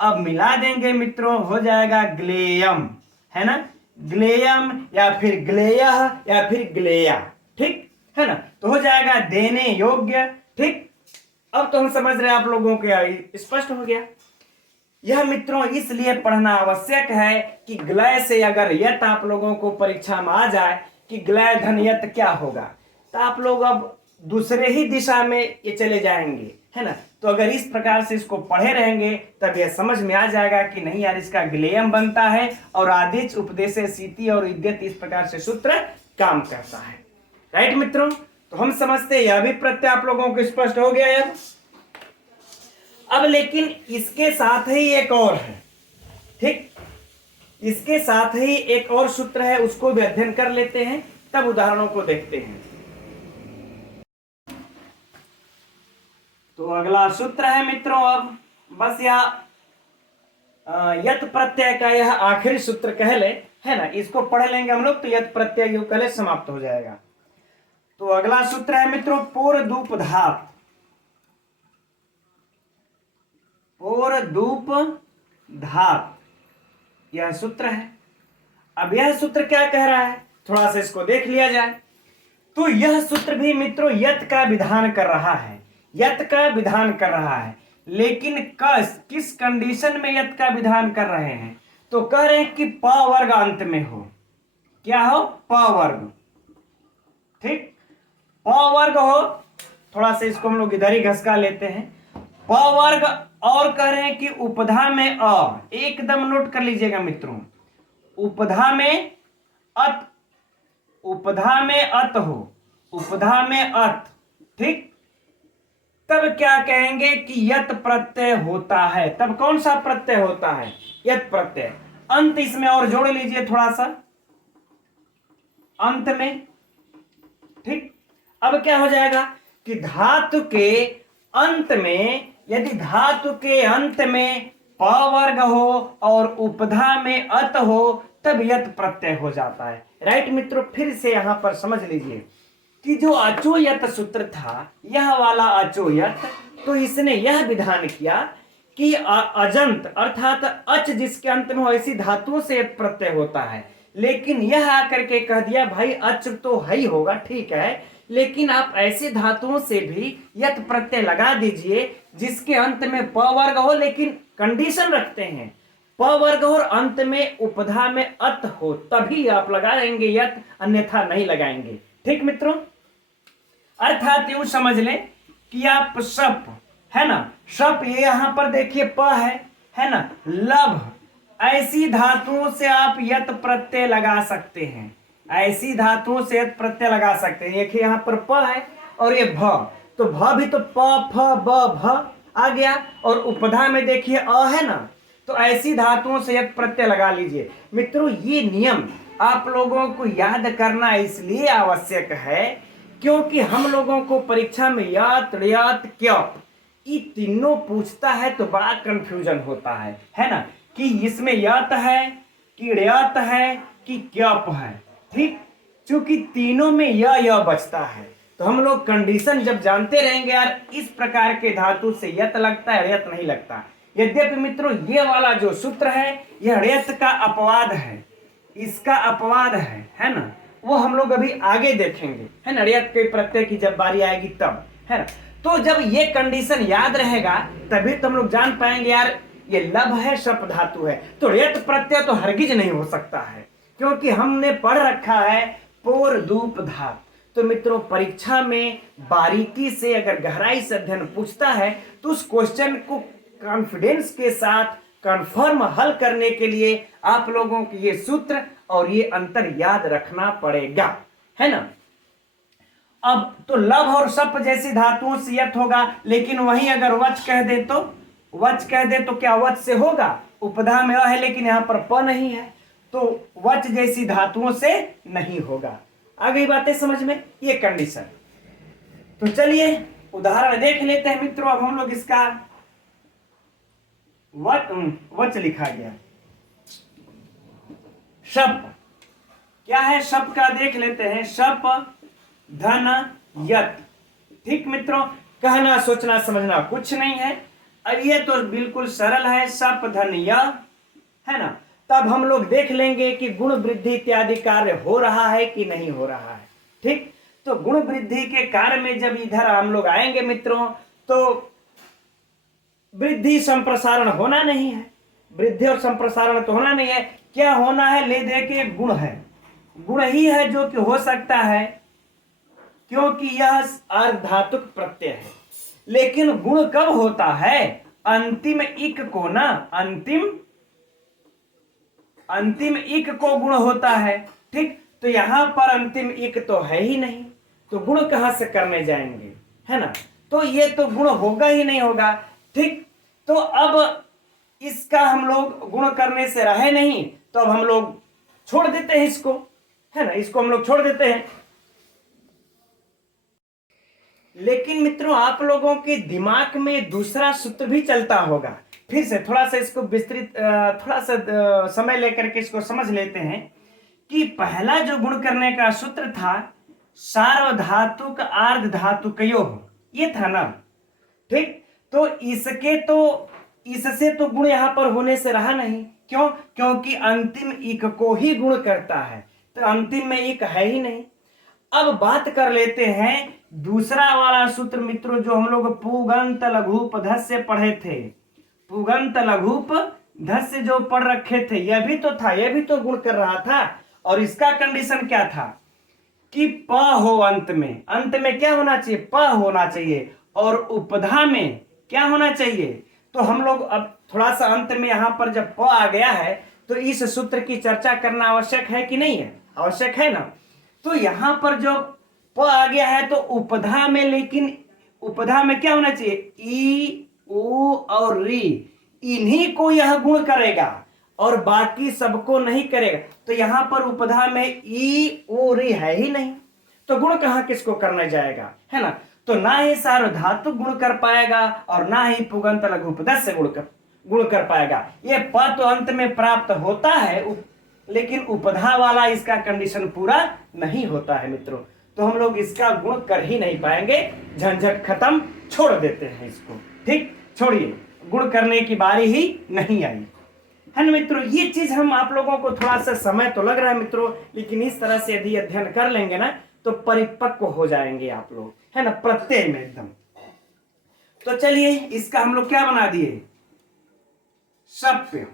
अब मिला देंगे मित्रों, हो जाएगा ग्लेयम, है ना, ग्लेयम या फिर ग्लेय या फिर ग्लेया, ठीक है ना। तो हो जाएगा देने योग्य। ठीक, अब तो हम समझ रहे हैं आप लोगों के, स्पष्ट हो गया। यह मित्रों इसलिए पढ़ना आवश्यक है कि ग्लय से अगर यत आप लोगों को परीक्षा में आ जाए कि ग्लय धन यत क्या होगा, तो आप लोग अब दूसरे ही दिशा में ये चले जाएंगे, है ना। तो अगर इस प्रकार से इसको पढ़े रहेंगे तब यह समझ में आ जाएगा कि नहीं यार इसका ग्लेयम बनता है, और आदेश उपदेश सीति और इद्यत इस प्रकार से सूत्र काम करता है, राइट मित्रों। तो हम समझते हैं यह भी प्रत्यय आप लोगों को स्पष्ट हो गया है। अब लेकिन इसके साथ ही एक और है, ठीक, इसके साथ ही एक और सूत्र है, उसको भी अध्ययन कर लेते हैं, तब उदाहरणों को देखते हैं। तो अगला सूत्र है मित्रों, अब बस यह यत प्रत्यय का यह आखिरी सूत्र कह ले, है ना, इसको पढ़ लेंगे हम लोग तो यत प्रत्यय जो कह ले समाप्त हो जाएगा। तो अगला सूत्र है मित्रों पोरदूप धात, पोरदूप धात, यह सूत्र है। अब यह सूत्र क्या कह रहा है, थोड़ा सा इसको देख लिया जाए। तो यह सूत्र भी मित्रों यत का विधान कर रहा है, यत का विधान कर रहा है, लेकिन किस कंडीशन में यत का विधान कर रहे हैं, तो कह रहे हैं कि प वर्ग अंत में हो। क्या हो, प वर्ग, ठीक, प वर्ग हो। थोड़ा सा इसको हम लोग इधर ही घसका लेते हैं, प वर्ग, और कह रहे हैं कि उपधा में अ, एकदम नोट कर लीजिएगा मित्रों, उपधा में अत, उपधा में अत हो, उपधा में अत, ठीक। तब क्या कहेंगे कि यत प्रत्यय होता है। तब कौन सा प्रत्यय होता है, यत प्रत्यय। अंत इसमें और जोड़ लीजिए थोड़ा सा अंत में, ठीक। अब क्या हो जाएगा कि धातु के अंत में, यदि धातु के अंत में प वर्ग हो और उपधा में अत हो तब यत प्रत्यय हो जाता है, राइट मित्रों। फिर से यहां पर समझ लीजिए कि जो अचोयत सूत्र था, यह वाला अचोयत, तो इसने यह विधान किया कि अजंत अर्थात अच जिसके अंत में हो ऐसी धातुओं से यत प्रत्यय होता है, लेकिन यह आकर के कह दिया भाई अच तो है ही होगा, ठीक है, लेकिन आप ऐसे धातुओं से भी यत प्रत्यय लगा दीजिए जिसके अंत में प वर्ग हो, लेकिन कंडीशन रखते हैं प वर्ग और अंत में उपधा में अत हो, तभी आप लगाएंगे यत, अन्यथा नहीं लगाएंगे। ठीक मित्रों, अर्थात यूं समझ लें कि आप शप है ना, शप ये यहां पर देखिए प है ना, लभ, ऐसी धातुओं से आप यत प्रत्यय लगा सकते हैं, ऐसी धातुओं से यत प्रत्यय लगा सकते हैं। देखिए यहां पर प है और ये भ, तो भ भी तो प फ ब भ आ गया, और उपधा में देखिए अ है ना, तो ऐसी धातुओं से यत प्रत्यय लगा लीजिए। मित्रों ये नियम आप लोगों को याद करना इसलिए आवश्यक है क्योंकि हम लोगों को परीक्षा में यात र्यात क्यप ये तीनों पूछता है तो बड़ा कंफ्यूजन होता है ना, कि इसमें यात है कि र्यात है कि क्यप है। ठीक, क्योंकि तीनों में य बचता है, तो हम लोग कंडीशन जब जानते रहेंगे यार इस प्रकार के धातु से यत लगता है, र्यत नहीं लगता। यद्यपि मित्रों ये वाला जो सूत्र है यह र्यत का अपवाद है, इसका अपवाद है ना, वो हम लोग अभी आगे देखेंगे, है ना, र्यत के प्रत्यय की जब बारी आएगी तब, है ना। तो जब ये कंडीशन याद रहेगा तभी तो हम लोग जान पाएंगे यार ये लब है, शप धातु है, तो र्यत प्रत्यय तो हरगिज नहीं हो सकता है, क्योंकि हमने पढ़ रखा है पोर दूप धात। तो मित्रों परीक्षा में बारीकी से अगर गहराई से अध्ययन पूछता है तो उस क्वेश्चन को कॉन्फिडेंस के साथ कंफर्म हल करने के लिए आप लोगों को ये सूत्र और ये अंतर याद रखना पड़ेगा, है ना। अब तो लभ और शप जैसी धातुओं से यत होगा, लेकिन वहीं अगर वच कह दे तो क्या वच से होगा, उपधा में अ है लेकिन यहां पर प नहीं है, तो वच जैसी धातुओं से नहीं होगा। आ गई बातें समझ में, ये कंडीशन। तो चलिए उदाहरण देख लेते हैं मित्रों। अब हम लोग इसका वच लिखा गया, शप क्या है, शप का देख लेते हैं, शप धन यत। ठीक मित्रों, कहना सोचना समझना कुछ नहीं है, अब ये तो बिल्कुल सरल है, शप धन य, है ना। तब हम लोग देख लेंगे कि गुण वृद्धि इत्यादि कार्य हो रहा है कि नहीं हो रहा है। ठीक, तो गुण वृद्धि के कार्य में जब इधर हम लोग आएंगे मित्रों, तो वृद्धि संप्रसारण होना नहीं है, वृद्धि और संप्रसारण तो होना नहीं है। क्या होना है, ले दे के गुण है, गुण ही है जो कि हो सकता है, क्योंकि यह अर्धातुक प्रत्यय है। लेकिन गुण कब होता है, अंतिम इक को ना, अंतिम इक को गुण होता है। ठीक, तो यहां पर अंतिम इक तो है ही नहीं, तो गुण कहां से करने जाएंगे, है ना, तो ये तो गुण होगा ही नहीं होगा। ठीक, तो अब इसका हम लोग गुण करने से रहे नहीं, तो अब हम लोग छोड़ देते हैं इसको, है ना, इसको हम लोग छोड़ देते हैं। लेकिन मित्रों आप लोगों के दिमाग में दूसरा सूत्र भी चलता होगा, फिर से थोड़ा सा इसको विस्तृत थोड़ा सा समय लेकर के इसको समझ लेते हैं कि पहला जो गुण करने का सूत्र था सार्वधातुक आर्ध धातुकयोः, ये था ना। ठीक, तो इससे तो गुण यहां पर होने से रहा नहीं, क्यों, क्योंकि अंतिम इक को ही गुण करता है, तो अंतिम में इक है ही नहीं। अब बात कर लेते हैं दूसरा वाला सूत्र मित्रों, जो हम लोग पुगंत लघुप धस्य पढ़े थे, पुगंत लघुप धस्य जो पढ़ रखे थे, यह भी तो था, यह भी तो गुण कर रहा था। और इसका कंडीशन क्या था कि प हो, अंत में क्या होना चाहिए, प होना चाहिए, और उपधा में क्या होना चाहिए। तो हम लोग अब थोड़ा सा अंत में यहां पर जब प आ गया है तो इस सूत्र की चर्चा करना आवश्यक है कि नहीं है, आवश्यक है ना। तो यहां पर जो प आ गया है तो उपधा में, लेकिन उपधा में क्या होना चाहिए, ई उ और री, इन्हीं को यह गुण करेगा और बाकी सबको नहीं करेगा। तो यहां पर उपधा में ई उ री है ही नहीं, तो गुण कहां किसको करने जाएगा, है ना। तो ना ही सार्वधातुक गुण कर पाएगा और ना ही पुगंत लघुपधस्य से गुण कर पाएगा। ये प तो अंत में प्राप्त होता है, लेकिन उपधा वाला इसका कंडीशन पूरा नहीं होता है मित्रों, तो हम लोग इसका गुण कर ही नहीं पाएंगे, झंझट खत्म, छोड़ देते हैं इसको। ठीक, छोड़िए, गुण करने की बारी ही नहीं आई, है ना मित्रों। ये चीज हम आप लोगों को थोड़ा सा समय तो लग रहा है मित्रों, लेकिन इस तरह से यदि अध्ययन कर लेंगे ना तो परिपक्व हो जाएंगे आप लोग, है ना, प्रत्यय में एकदम। तो चलिए इसका हम लोग क्या बना दिए, सप्य।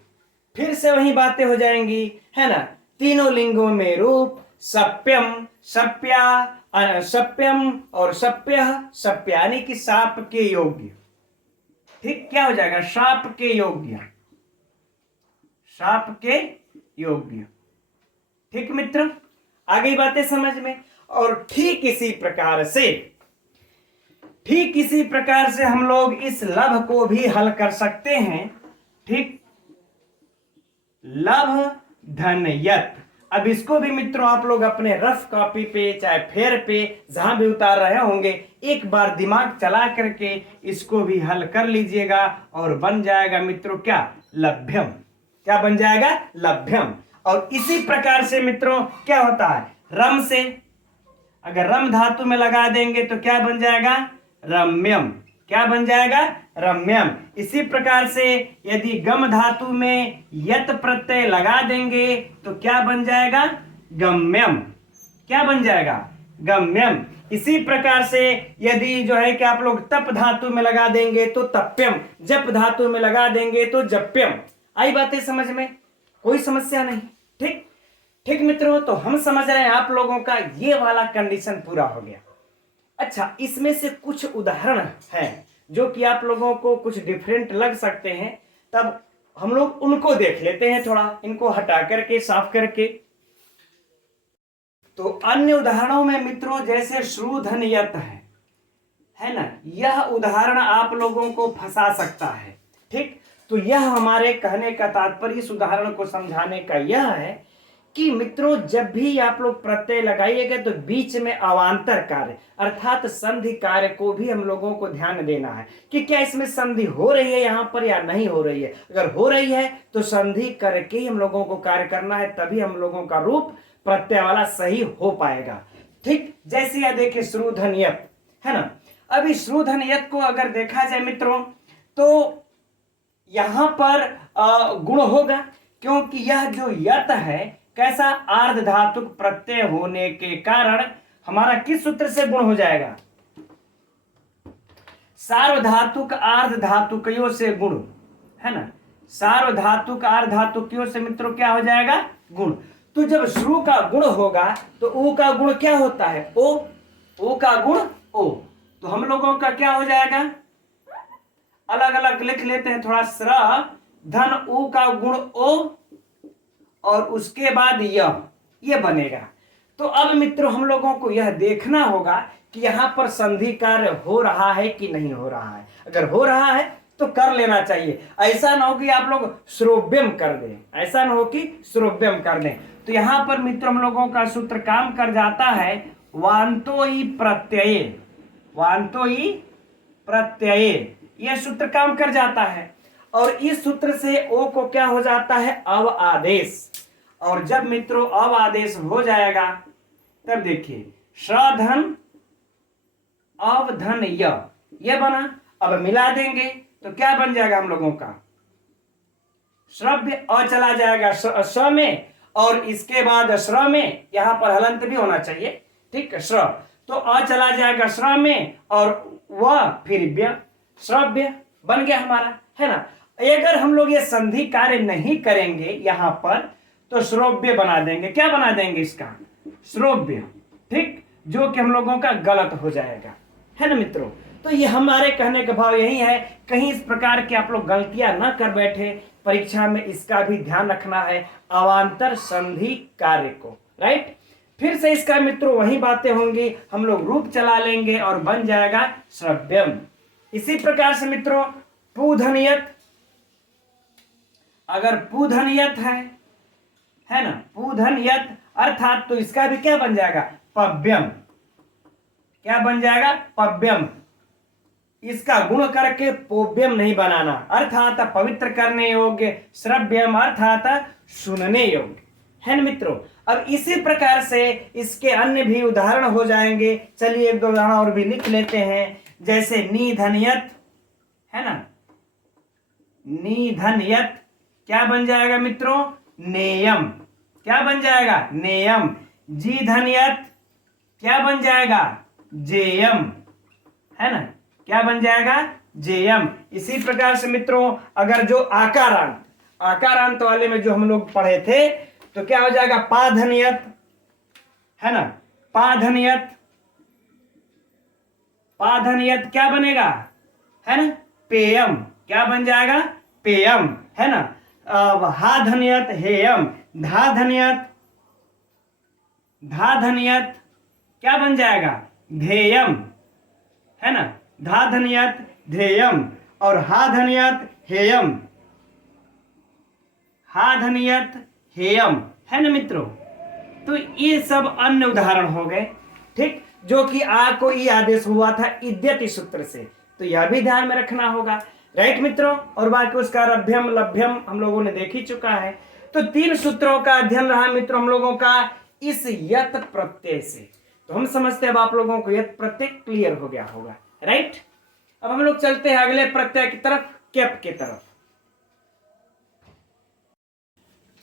फिर से वही बातें हो जाएंगी, है ना, तीनों लिंगों में रूप, सप्यम, सप्या, सप्यम और सप्य, सप्य यानी कि साप के योग्य। ठीक, क्या हो जाएगा, साप के योग्य, साप के योग्य। ठीक मित्र, आ गई बातें समझ में। और ठीक इसी प्रकार से हम लोग इस लभ को भी हल कर सकते हैं। ठीक, लभ धन यत। अब इसको भी मित्रों आप लोग अपने रफ कॉपी पे चाहे फेयर पे जहां भी उतार रहे होंगे, एक बार दिमाग चला करके इसको भी हल कर लीजिएगा और बन जाएगा मित्रों क्या, लभ्यम। क्या बन जाएगा, लभ्यम। और इसी प्रकार से मित्रों क्या होता है, रम से अगर रम धातु में लगा देंगे तो क्या बन जाएगा, रम्यम। क्या बन जाएगा, रम्यम। इसी प्रकार से यदि गम धातु में यत प्रत्यय लगा देंगे तो क्या बन जाएगा, गम्यम। क्या बन जाएगा, गम्यम। इसी प्रकार से यदि जो है कि आप लोग तप धातु में लगा देंगे तो तप्यम, जप धातु में लगा देंगे तो जप्यम। आई बातें समझ में, कोई समस्या नहीं। ठीक ठीक मित्रों, तो हम समझ रहे हैं आप लोगों का ये वाला कंडीशन पूरा हो गया। अच्छा, इसमें से कुछ उदाहरण हैं जो कि आप लोगों को कुछ डिफरेंट लग सकते हैं, तब हम लोग उनको देख लेते हैं, थोड़ा इनको हटा करके साफ करके। तो अन्य उदाहरणों में मित्रों जैसे श्रुधन यत है ना, यह उदाहरण आप लोगों को फंसा सकता है। ठीक, तो यह हमारे कहने का तात्पर्य इस उदाहरण को समझाने का यह है कि मित्रों जब भी आप लोग प्रत्यय लगाइएगा तो बीच में अवांतर कार्य अर्थात संधि कार्य को भी हम लोगों को ध्यान देना है कि क्या इसमें संधि हो रही है यहाँ पर या नहीं हो रही है। अगर हो रही है तो संधि करके ही हम लोगों को कार्य करना है, तभी हम लोगों का रूप प्रत्यय वाला सही हो पाएगा। ठीक, जैसे यह देखिए श्रुधनियत है ना। अभी श्रुधनियत को अगर देखा जाए मित्रों तो यहां पर गुण होगा, क्योंकि यह जो यत है कैसा, आर्ध धातुक प्रत्यय होने के कारण हमारा किस सूत्र से गुण हो जाएगा, सार्वधातुक आर्ध धातुकयों से गुण, है ना, सार्वधातुक आर्ध धातुकयों से मित्रों क्या हो जाएगा, गुण। तो जब श्रु का गुण होगा तो ऊ का गुण क्या होता है, ओ, ओ का गुण ओ। तो हम लोगों का क्या हो जाएगा, अलग अलग लिख लेते हैं थोड़ा, स्र धन ऊ का गुण ओ और उसके बाद यह बनेगा। तो अब मित्रों हम लोगों को यह देखना होगा कि यहां पर संधि कार्य हो रहा है कि नहीं हो रहा है। अगर हो रहा है तो कर लेना चाहिए, ऐसा ना हो कि आप लोग श्रोव्यम कर दें, ऐसा ना हो कि श्रोव्यम कर दें। तो यहां पर मित्रों हम लोगों का सूत्र काम कर जाता है, वांतो ई प्रत्यय, वांतो ई प्रत्यय, यह सूत्र काम कर जाता है। और इस सूत्र से ओ को क्या हो जाता है, अव आदेश। और जब मित्रों अव आदेश हो जाएगा तब देखिए श्रधन अवधन यह बना। अब मिला देंगे तो क्या बन जाएगा हम लोगों का, श्रव्य अ चला जाएगा स में, और इसके बाद श्र में यहां पर हलंत भी होना चाहिए। ठीक, श्र तो अ चला जाएगा श्र में और वह फिर व्य, श्रव्य बन गया हमारा, है ना। अगर हम लोग ये संधि कार्य नहीं करेंगे यहां पर तो श्रोव्य बना देंगे। क्या बना देंगे इसका, श्रोव्य। ठीक, जो कि हम लोगों का गलत हो जाएगा, है ना मित्रों। तो ये हमारे कहने का भाव यही है, कहीं इस प्रकार की आप लोग गलतियां ना कर बैठे, परीक्षा में इसका भी ध्यान रखना है, अवांतर संधि कार्य को। राइट, फिर से इसका मित्रों वही बातें होंगी, हम लोग रूप चला लेंगे और बन जाएगा श्रव्यम। इसी प्रकार से मित्रों पूधनियत, अगर पूधनियत है ना, पूधनियत अर्थात तो इसका भी क्या बन जाएगा, पव्यम। क्या बन जाएगा, पव्यम। इसका गुण करके पोव्यम नहीं बनाना, अर्थात पवित्र करने योग्य, श्रव्यम अर्थात सुनने योग्य, है ना मित्रों। अब इसी प्रकार से इसके अन्य भी उदाहरण हो जाएंगे। चलिए एक दो उदाहरण और भी लिख लेते हैं, जैसे निधनियत है ना, निधनियत क्या बन जाएगा मित्रों? नेयम। क्या बन जाएगा? नेयम। जी धन यत क्या बन जाएगा? जेयम, है ना? क्या बन जाएगा? जेयम। इसी प्रकार से मित्रों अगर जो आकारांत वाले में जो हम लोग पढ़े थे तो क्या हो जाएगा? पाधनियत, है ना? पाधनियत, पाधनियत क्या बनेगा? है ना? पेयम। क्या बन जाएगा? पेयम, है ना? अब हा धनियत हेयम। धा धनियत, धा धनियत क्या बन जाएगा? धेयम, है ना? धा धनियत धेयम। और हा धनियत हेयम, हा धनियत हेयम, है ना मित्रों? तो ये सब अन्य उदाहरण हो गए, ठीक, जो कि आ को ई आदेश हुआ था इद्यति सूत्र से, तो यह भी ध्यान में रखना होगा। राइट मित्रों? और बाकी उसका रभ्यम लभ्यम हम लोगों ने देख ही चुका है। तो 3 सूत्रों का अध्ययन रहा मित्रों हम लोगों का इस यत प्रत्यय से। तो हम समझते हैं अब आप लोगों को यत प्रत्यय क्लियर हो गया होगा। राइट? अब हम लोग चलते हैं अगले प्रत्यय की तरफ, कैप की तरफ।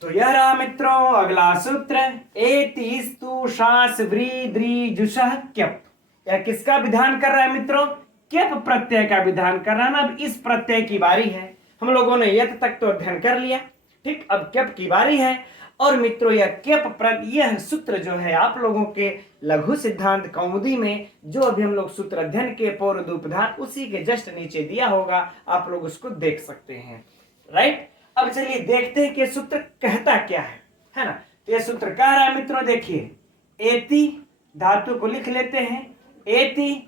तो यह रहा मित्रों अगला सूत्र, एतिस्तु शास व्री द्री जुषः क्यप। यह किसका विधान कर रहा है मित्रों? क्यप प्रत्यय का विधान कर रहा है ना। अब इस प्रत्यय की बारी है। हम लोगों ने यत तक तो अध्ययन कर लिया, ठीक, अब क्यप की बारी है। और मित्रों यह सूत्र जो है आप लोगों के लघु सिद्धांत कौमुदी में जो अभी हम लोग सूत्र अध्ययन के पूर्व उपधान उसी के जस्ट नीचे दिया होगा, आप लोग उसको देख सकते हैं। राइट? अब चलिए देखते हैं कि सूत्र कहता क्या है ना? तो यह सूत्र कह रहा है मित्रों, देखिए, एति धातु को लिख लेते हैं, एति,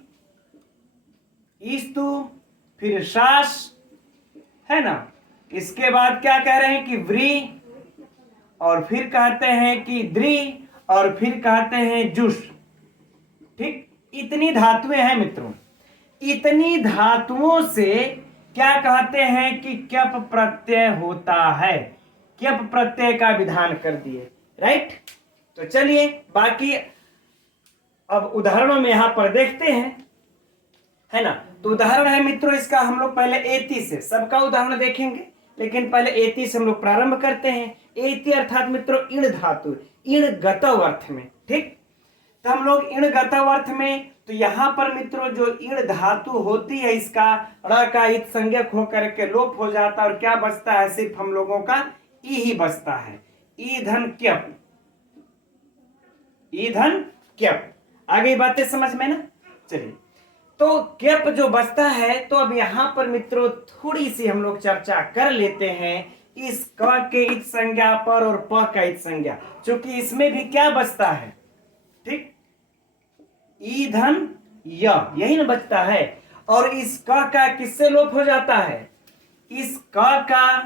इस्तु, फिर शास, है ना? इसके बाद क्या कह रहे हैं कि व्री, और फिर कहते हैं कि द्री, और फिर कहते हैं जुष। ठीक, इतनी धातुएं हैं मित्रों। इतनी धातुओं से क्या कहते हैं कि क्यप प्रत्यय होता है। क्यप प्रत्यय का विधान कर दिए। राइट? तो चलिए बाकी अब उदाहरणों में यहां पर देखते हैं, है ना? तो उदाहरण है मित्रों इसका, हम लोग पहले एति से सबका उदाहरण देखेंगे, लेकिन पहले एति से हम लोग प्रारंभ करते हैं। एति अर्थात मित्रों इण धातु, इण गतव अर्थ में। ठीक, तो हम लोग इण गतव अर्थ में, तो यहां पर मित्रों जो इण धातु होती है इसका ड़ का इत संज्ञक होकर के लोप हो जाता है, और क्या बचता है? सिर्फ हम लोगों का ई ही बचता है। ईधन क्यप, ईधन क्यप। आ गई बातें समझ में ना? चलिए, तो क्यप जो बचता है, तो अब यहां पर मित्रों थोड़ी सी हम लोग चर्चा कर लेते हैं इस क के इत संज्ञा पर और प का इत संज्ञा, क्योंकि इसमें भी क्या बचता है? ठीक, ईधन य, यही ना बचता है। और इस क का किससे लोप हो जाता है? इस क का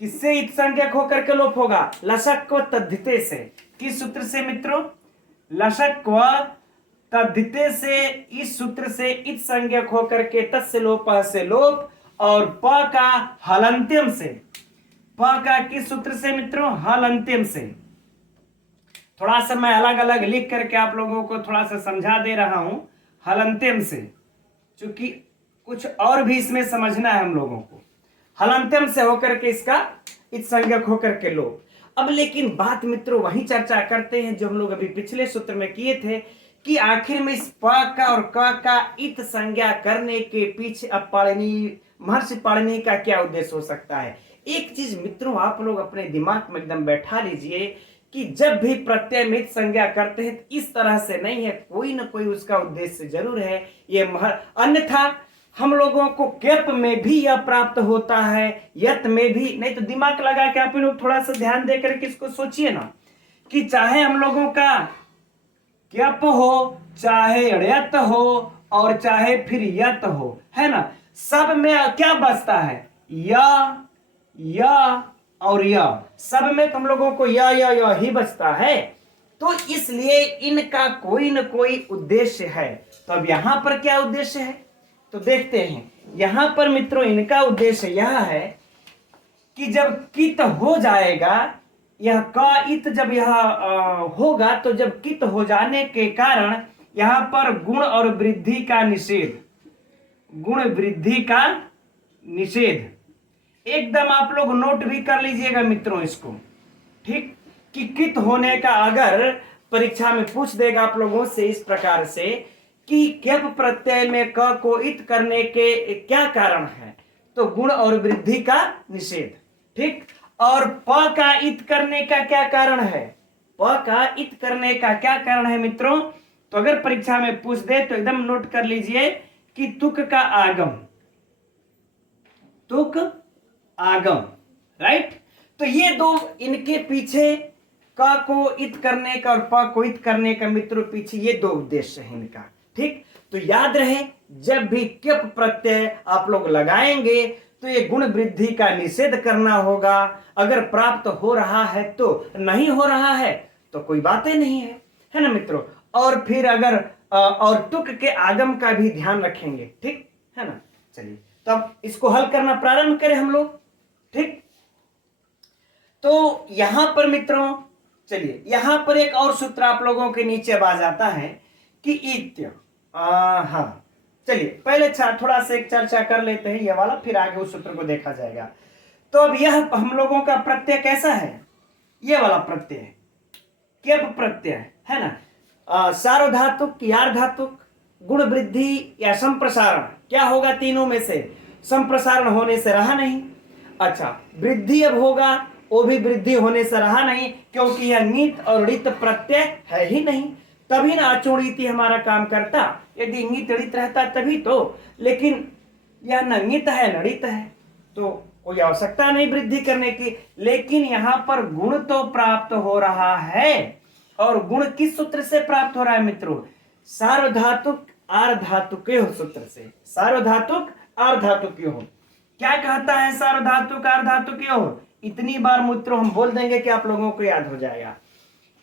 किससे इत संज्ञक होकर के लोप होगा? लशक व तद्धिते से। किस सूत्र से मित्रों? लशक व तद्धिते से। इस सूत्र से इत संज्ञक होकर के तस्य लोप से लोप, और प का हलंत्यम से। प का किस सूत्र से मित्रों? हलंत्यम से। थोड़ा सा मैं अलग अलग लिख करके आप लोगों को थोड़ा सा समझा दे रहा हूं, हलंत्यम से, क्योंकि कुछ और भी इसमें समझना है हम लोगों को। हलंत्यम से होकर के इसका इत संज्ञक होकर के लोप। अब लेकिन बात मित्रों वही चर्चा करते हैं जो हम लोग अभी पिछले सूत्र में किए थे, कि आखिर में इस प का और क का इत संज्ञा करने के पीछे अब महर्षि पाणिनि का क्या उद्देश्य हो सकता है। एक चीज मित्रों आप लोग अपने दिमाग में एकदम बैठा लीजिए कि जब भी प्रत्यय में इत संज्ञा करते हैं तो इस तरह से नहीं है, कोई ना कोई उसका उद्देश्य जरूर है। ये अन्यथा हम लोगों को कैप में भी यह प्राप्त होता है, यत में भी नहीं। तो दिमाग लगा के आप लोग थोड़ा सा ध्यान देकर के इसको सोचिए ना, कि चाहे हम लोगों का क्यप हो, चाहे ण्यत हो, और चाहे फिर यत हो, है ना, सब में क्या बचता है? या और या, सब में तुम लोगों को या ही बचता है। तो इसलिए इनका कोई न कोई उद्देश्य है। तो अब यहां पर क्या उद्देश्य है तो देखते हैं। यहां पर मित्रों इनका उद्देश्य यह है कि जब कित हो जाएगा, यह का इत जब यह होगा, तो जब कित हो जाने के कारण यहां पर गुण और वृद्धि का निषेध, गुण वृद्धि का निषेध, एकदम आप लोग नोट भी कर लीजिएगा मित्रों इसको, ठीक, कि कित होने का अगर परीक्षा में पूछ देगा आप लोगों से इस प्रकार से कि क्यप प्रत्यय में क को इत करने के क्या कारण है, तो गुण और वृद्धि का निषेध, ठीक। और प का इत करने का क्या कारण है, प का इत करने का क्या कारण है मित्रों, तो अगर परीक्षा में पूछ दे तो एकदम नोट कर लीजिए कि तुक का आगम, तुक आगम, राइट। तो ये दो, इनके पीछे क को इत करने का और प को इत करने का मित्रों पीछे ये दो उद्देश्य है इनका, ठीक। तो याद रहे जब भी क्यप प्रत्यय आप लोग लगाएंगे तो ये गुण वृद्धि का निषेध करना होगा। अगर प्राप्त हो रहा है तो, नहीं हो रहा है तो कोई बातें नहीं है ना मित्रों। और फिर अगर और तुक के आगम का भी ध्यान रखेंगे, ठीक है ना। चलिए तो अब इसको हल करना प्रारंभ करें हम लोग, ठीक। तो यहां पर मित्रों, चलिए यहां पर एक और सूत्र आप लोगों के नीचे आ जाता है कि इत्य, हाँ चलिए पहले थोड़ा सा एक चर्चा कर लेते हैं ये वाला, फिर आगे उस सूत्र को देखा जाएगा। तो अब यह हम लोगों का प्रत्यय कैसा है, ये वाला प्रत्यय क्यप प्रत्यय है ना। सार्वधातुक या अर्धातुक, गुण वृद्धि या संप्रसारण, क्या होगा तीनों में से, संप्रसारण होने से रहा नहीं। अच्छा वृद्धि अब होगा, वो भी वृद्धि होने से रहा नहीं क्योंकि यह नीत और ऋत प्रत्यय है ही नहीं, तभी ना अचोड़िति हमारा काम करता। यदि नीत ऋत रहता तभी तो, लेकिन यह न नीत है न ऋत है तो कोई आवश्यकता नहीं वृद्धि करने की। लेकिन यहां पर गुण तो प्राप्त हो रहा है, और गुण किस सूत्र से प्राप्त हो रहा है मित्रों, सार्वधातुक आर्धातुके सूत्र से, सार्वधातुक आर्धातुके हो। क्या कहता है सार्वधातुक आर्धातुके हो, इतनी बार मित्रों हम बोल देंगे कि आप लोगों को याद हो जाएगा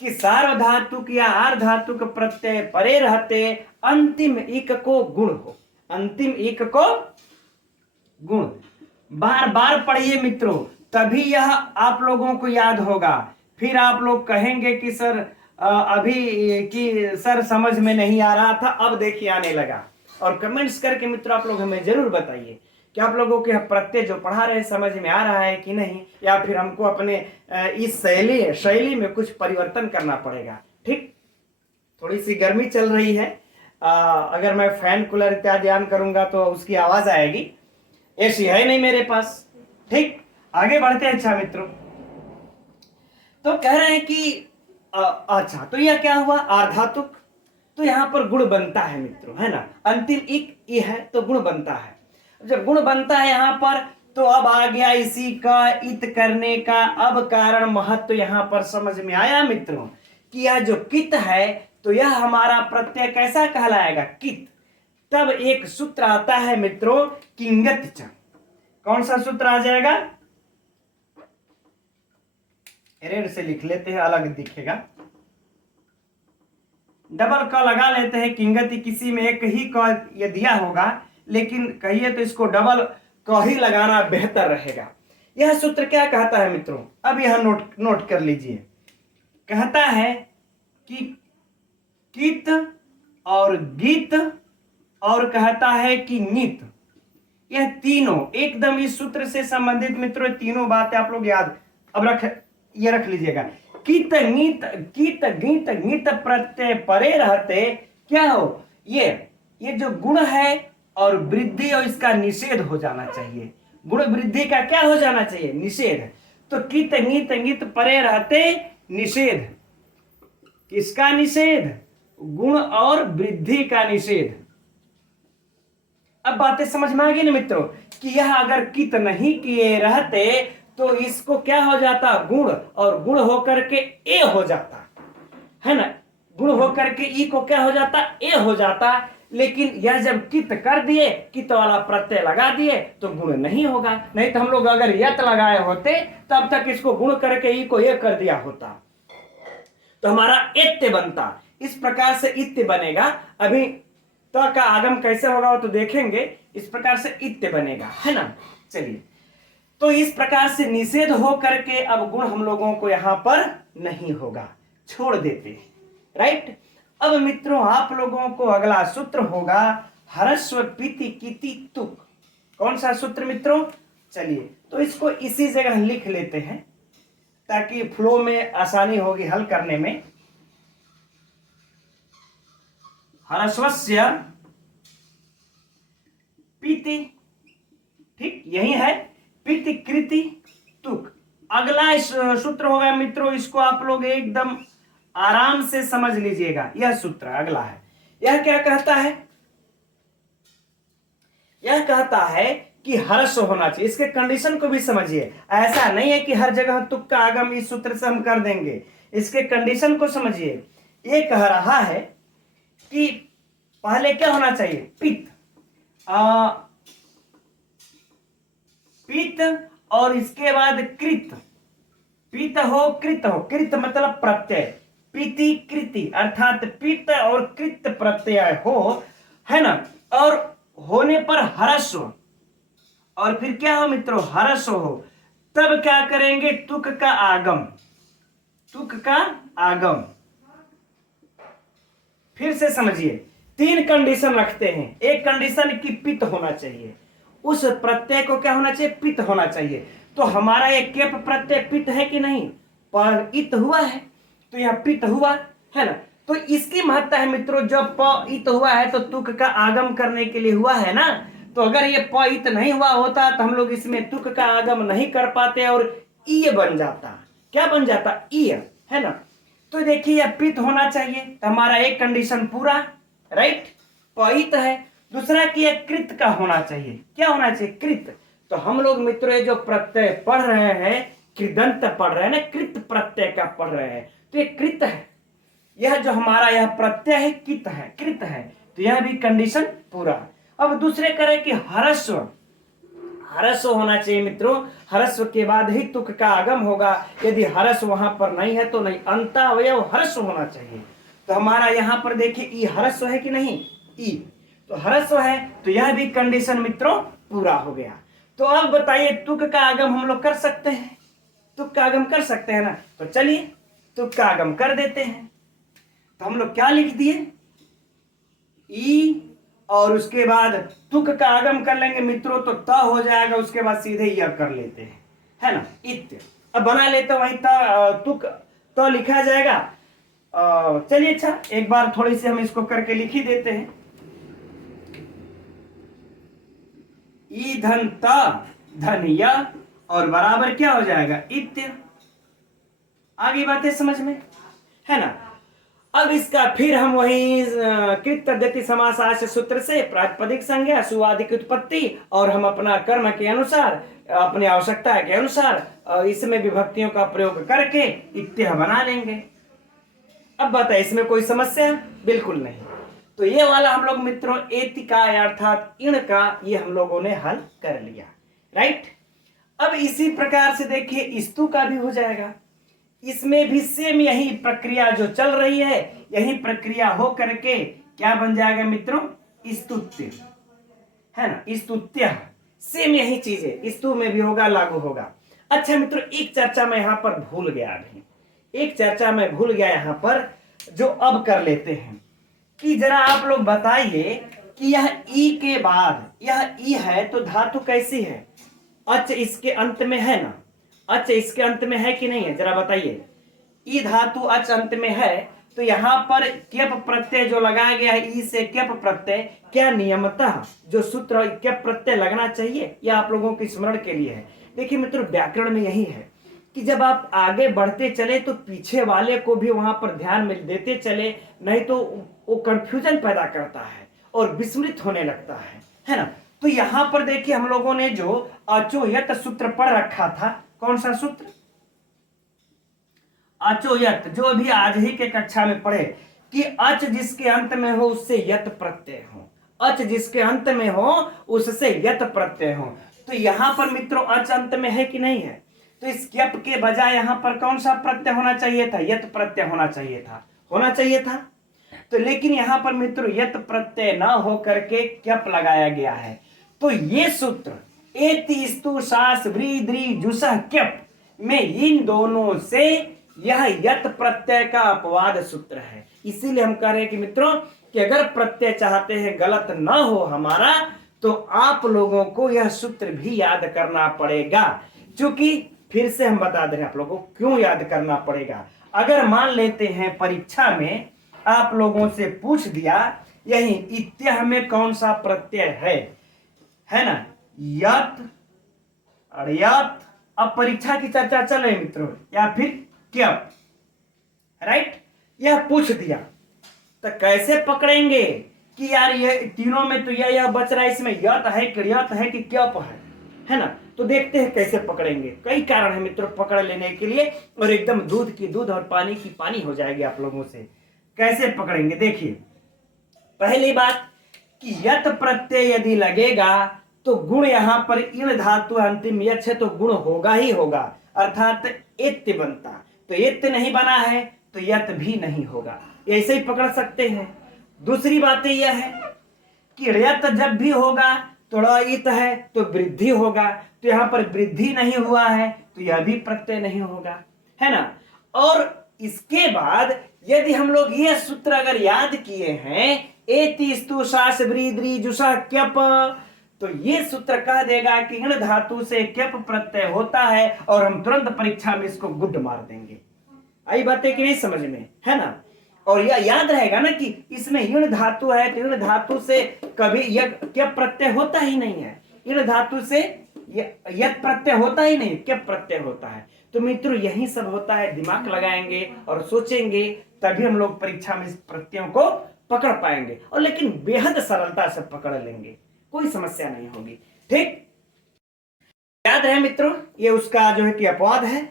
कि सार्वधातुक या आर्धातुक प्रत्यय परे रहते अंतिम एक को गुण हो, अंतिम एक को गुण। बार बार पढ़िए मित्रों, तभी यह आप लोगों को याद होगा। फिर आप लोग कहेंगे कि सर अभी कि सर समझ में नहीं आ रहा था, अब देखिए आने लगा। और कमेंट्स करके मित्रों आप लोग हमें जरूर बताइए कि आप लोगों के प्रत्यय जो पढ़ा रहे समझ में आ रहा है कि नहीं, या फिर हमको अपने इस शैली में कुछ परिवर्तन करना पड़ेगा, ठीक। थोड़ी सी गर्मी चल रही है, अगर मैं फैन कूलर इत्यादि ऑन करूंगा तो उसकी आवाज आएगी, एसी है नहीं मेरे पास, ठीक। आगे बढ़ते हैं। अच्छा मित्रों, तो कह रहे हैं कि अच्छा तो यह क्या हुआ आर्धातुक, तो यहां पर गुण बनता है मित्रों, है ना। अंतिम एक ये है तो गुण बनता है। जब गुण बनता है यहां पर तो अब आ गया इसी का इत करने का। अब कारण महत्व यहां पर समझ में आया मित्रों कि यह जो कित है तो यह हमारा प्रत्यय कैसा कहलाएगा, कित। तब एक सूत्र आता है मित्रों किंगत च। कौन सा सूत्र आ जाएगा, रेड से लिख लेते हैं अलग दिखेगा, डबल क लगा लेते हैं। किंगति किसी में एक ही क ये दिया होगा, लेकिन कहिए तो इसको डबल क ही लगाना बेहतर रहेगा। यह सूत्र क्या कहता है मित्रों, अब यह नोट कर लीजिए। कहता है कि कित और गीत और कहता है कि नित, यह तीनों एकदम इस सूत्र से संबंधित मित्रों, तीनों बातें आप लोग याद अब रख लीजिएगा। कित नीत, कित गीत गीत प्रत्यय परे रहते क्या हो, ये जो गुण है और वृद्धि और इसका निषेध हो जाना चाहिए। गुण वृद्धि का क्या हो जाना चाहिए, निषेध। तो कित नीत गीत परे रहते निषेध, किसका निषेध, गुण और वृद्धि का निषेध। अब बातें समझ में आ गई ना मित्रों कि यह अगर कित नहीं किए रहते तो इसको क्या हो जाता, गुण, और गुण होकर के ए हो जाता, है ना। गुण होकर के ई को क्या हो जाता, ए हो जाता। लेकिन यह जब कित कर दिए, कित वाला प्रत्यय लगा दिए तो गुण नहीं होगा। नहीं तो हम लोग अगर यत लगाए होते तब तक इसको गुण करके ई को ए कर दिया होता तो हमारा इत्य बनता। इस प्रकार से इत्य बनेगा। अभी त का आगम कैसे होगा वो तो देखेंगे, इस प्रकार से इत्य बनेगा, है ना। चलिए तो इस प्रकार से निषेध हो करके अब गुण हम लोगों को यहां पर नहीं होगा, छोड़ देते, राइट। अब मित्रों आप लोगों को अगला सूत्र होगा हरस्व पीति किति तुक। कौन सा सूत्र मित्रों, चलिए तो इसको इसी जगह लिख लेते हैं ताकि फ्लो में आसानी होगी हल करने में। ह्रस्वस्य पीति, ठीक यही है, पीति कृति तुक। अगला सूत्र होगा मित्रों, इसको आप लोग एकदम आराम से समझ लीजिएगा। यह सूत्र अगला है, यह क्या कहता है? यह कहता है कि ह्रस्व होना चाहिए। इसके कंडीशन को भी समझिए, ऐसा नहीं है कि हर जगह तुक का आगम इस सूत्र से हम कर देंगे। इसके कंडीशन को समझिए। ये कह रहा है कि पहले क्या होना चाहिए? पित्त, पित्त और इसके बाद कृत, पित्त हो कृत हो, कृत मतलब प्रत्यय, पीति कृति अर्थात पित्त और कृत प्रत्यय हो, है ना, और होने पर ह्रस्व, और फिर क्या हो मित्रों? ह्रस्व हो, तब क्या करेंगे? तुक का आगम, तुक का आगम। फिर से समझिए, 3 कंडीशन रखते हैं। एक कंडीशन की पित्त होना चाहिए, उस प्रत्यय को क्या होना चाहिए? पित्त होना चाहिए। तो हमारा ये केप प्रत्यय पित्त है कि नहीं? पर इत हुआ है, तो यह पित्त हुआ, है ना। तो इसकी महत्ता है मित्रों, जब प इत हुआ है तो तुक का आगम करने के लिए हुआ है ना। तो अगर ये प इत नहीं हुआ होता तो हम लोग इसमें तुक का आगम नहीं कर पाते और ईय बन जाता। क्या बन जाता? ईय, है ना। तो देखिए यह पित्त होना चाहिए, तो हमारा एक कंडीशन पूरा, राइट, प इत है। दूसरा कि यह कृत का होना चाहिए। क्या होना चाहिए? कृत। तो हम लोग मित्रों ये जो प्रत्यय पढ़ रहे हैं, कृदंत पढ़ रहे हैं ना, कृत प्रत्यय का पढ़ रहे हैं, तो ये कृत है। यह जो हमारा यह प्रत्यय है कित है, कृत है, तो यह भी कंडीशन पूरा। अब दूसरे करें कि ह्रस्व, ह्रस्व होना चाहिए मित्रों। ह्रस्व के बाद ही तुक का आगम होगा। यदि ह्रस्व वहां पर नहीं है तो नहीं, अंतावयव ह्रस्व होना चाहिए। तो हमारा यहाँ पर देखिए ई ह्रस्व है कि नहीं? ई तो ह्रस्व है, तो यह भी कंडीशन मित्रों पूरा हो गया। तो अब बताइए तुक का आगम हम लोग कर सकते हैं? तुक का आगम कर सकते हैं ना, तो चलिए तुक का आगम कर देते हैं। तो हम लोग क्या लिख दिए? ई, और उसके बाद तुक का आगम कर लेंगे मित्रों तो त हो जाएगा, उसके बाद सीधे यह कर लेते हैं, है ना, इत्य। अब बना लेते वही तुक तो लिखा जाएगा। चलिए अच्छा, एक बार थोड़ी सी हम इसको करके लिख ही देते हैं। ई धन त धन य और बराबर क्या हो जाएगा? इत्य। आगे बातें समझ में, है ना। अब इसका फिर हम वही कृत तद्धिति समासास्य सूत्र से प्रातिपदिक संज्ञा सुवादिक उत्पत्ति और हम अपना कर्म के अनुसार, अपनी आवश्यकता के अनुसार इसमें विभक्तियों का प्रयोग करके इत्य बना लेंगे। अब बताए इसमें कोई समस्या? बिल्कुल नहीं। तो ये वाला हम लोग मित्रों एति का अर्थात इण का ये हम लोगों ने हल कर लिया, राइट। अब इसी प्रकार से देखिए स्तु का भी हो जाएगा। इसमें भी सेम यही प्रक्रिया जो चल रही है, यही प्रक्रिया हो करके क्या बन जाएगा मित्रों? स्तुत्य, है ना, स्तुत्य। सेम यही चीज है, स्तु में भी होगा, लागू होगा। अच्छा मित्रों, एक चर्चा में यहां पर भूल गया, अभी एक चर्चा में भूल गया यहां पर, जो अब कर लेते हैं कि जरा आप लोग बताइए कि यह ई के बाद यह ई है तो धातु कैसी है? अच इसके अंत में है ना, अच इसके अंत में है कि नहीं है? जरा बताइए। ई धातु अच अंत में है, तो यहाँ पर क्यप प्रत्यय जो लगाया गया है, ई से क्यप प्रत्यय, क्या नियमतः जो सूत्र क्यप प्रत्यय लगना चाहिए, यह आप लोगों के स्मरण के लिए है। देखिए मित्रों, व्याकरण में यही है कि जब आप आगे बढ़ते चले तो पीछे वाले को भी वहां पर ध्यान में देते चले, नहीं तो वो कंफ्यूजन पैदा करता है और विस्मृत होने लगता है ना। तो यहां पर देखिए हम लोगों ने जो अचोयत सूत्र पढ़ रखा था, कौन सा सूत्र? अचोयत, जो अभी आज ही के कक्षा में पढ़े कि अच जिसके अंत में हो उससे यत प्रत्यय हो, अच जिसके अंत में हो उससे यत प्रत्यय हो। तो यहां पर मित्रों अच अंत में है कि नहीं है? तो इस क्यप के बजाय यहां पर कौन सा प्रत्यय होना चाहिए था? यत प्रत्यय होना चाहिए था, होना चाहिए था। तो लेकिन यहां पर मित्रों यत प्रत्यय न हो करके क्यप लगाया गया है। तो ये सूत्र एति स्तु सास व्री द्री जुसह क्यप में इन दोनों से यह यत प्रत्यय का अपवाद सूत्र है। इसीलिए हम कह रहे हैं कि मित्रों कि अगर प्रत्यय चाहते हैं गलत ना हो हमारा, तो आप लोगों को यह सूत्र भी याद करना पड़ेगा। क्योंकि फिर से हम बता दें आप लोगों को क्यों याद करना पड़ेगा। अगर मान लेते हैं परीक्षा में आप लोगों से पूछ दिया यही इत्यह में कौन सा प्रत्यय है ना, यत और यत। अब परीक्षा की चर्चा चल रही मित्रों, या फिर क्यप, राइट, यह पूछ दिया तो कैसे पकड़ेंगे कि यार ये तीनों में तो यह बच रहा है, इसमें यत है कि यत है कि क्यप है ना। तो देखते हैं कैसे पकड़ेंगे। कई कारण है मित्रों पकड़ लेने के लिए, और एकदम दूध की दूध और पानी की पानी हो जाएगी आप लोगों से। कैसे पकड़ेंगे देखिए, पहली बात कि यत प्रत्यय यदि लगेगा तो गुण यहां पर इन धातु अंतिम यच है तो गुण होगा ही होगा, अर्थात एत्य बनता। तो एत्य नहीं बना है तो यत भी नहीं होगा, ऐसे ही पकड़ सकते हैं। दूसरी बात यह है कि यत जब भी होगा थोड़ा इत है तो वृद्धि होगा, तो यहां पर वृद्धि नहीं हुआ है तो यह भी प्रत्यय नहीं होगा, है ना। और इसके बाद यदि हम लोग यह सूत्र अगर याद किए हैं एति स्तु शास व्रीद्री जुषा क्यप, तो ये सूत्र कह देगा कि इन धातु से क्यप प्रत्यय होता है और हम तुरंत परीक्षा में इसको गुड मार देंगे। आई बातें कि नहीं समझ में, है ना। और यह याद रहेगा ना कि इसमें इन धातु है तो इन धातु से कभी यह क्यप प्रत्यय होता ही नहीं है, इन धातु से यत प्रत्यय होता ही नहीं, क्यप प्रत्यय होता है। तो मित्रों यही सब होता है, दिमाग लगाएंगे और सोचेंगे तभी हम लोग परीक्षा में इस प्रत्ययों को पकड़ पाएंगे, और लेकिन बेहद सरलता से पकड़ लेंगे, कोई समस्या नहीं होगी। ठीक, याद रहे मित्रों ये उसका जो है कि अपवाद है।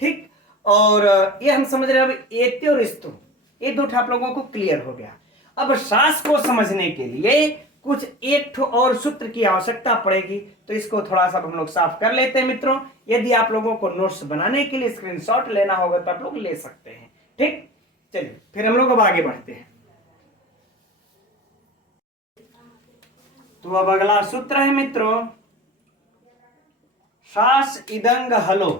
ठीक, और ये हम समझ रहे हैं अब एत्य और स्तु, ये दो आप लोगों को क्लियर हो गया। अब शास को समझने के लिए कुछ एक और सूत्र की आवश्यकता पड़ेगी, तो इसको थोड़ा सा हम लोग साफ कर लेते हैं मित्रों। यदि आप लोगों को नोट्स बनाने के लिए स्क्रीनशॉट लेना होगा तो आप लोग ले सकते हैं। ठीक, चलिए फिर हम लोग अब आगे बढ़ते हैं। तो अब अगला सूत्र है मित्रों शास इदंग हलो।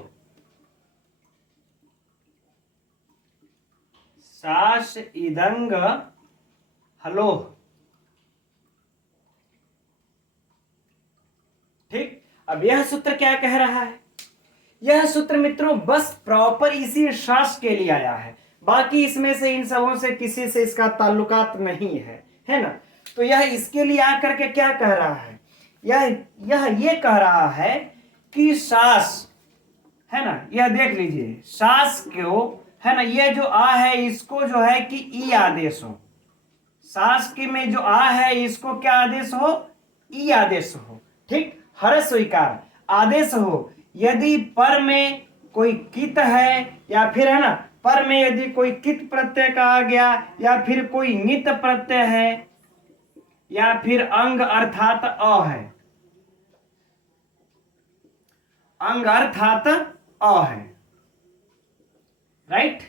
शास इदंग हलो। ठीक, अब यह सूत्र क्या कह रहा है? यह सूत्र मित्रों बस प्रॉपर इसी शास के लिए आया है, बाकी इसमें से इन सबों से किसी से इसका ताल्लुकात नहीं है ना। तो यह इसके लिए आकर के क्या कह रहा है, यह कह रहा है कि शास, है ना, यह देख लीजिए शास को, है ना, ये जो आ है इसको जो है कि ई आदेश हो, शास के में जो आ है इसको क्या आदेश हो, ई आदेश हो। ठीक, हर स्वीकार आदेश हो। यदि पर में कोई कित है या फिर, है ना, पर में यदि कोई कित प्रत्यय का आ गया या फिर कोई नित प्रत्यय है या फिर अंग अर्थात अ है, अंग अर्थात अ है, राइट,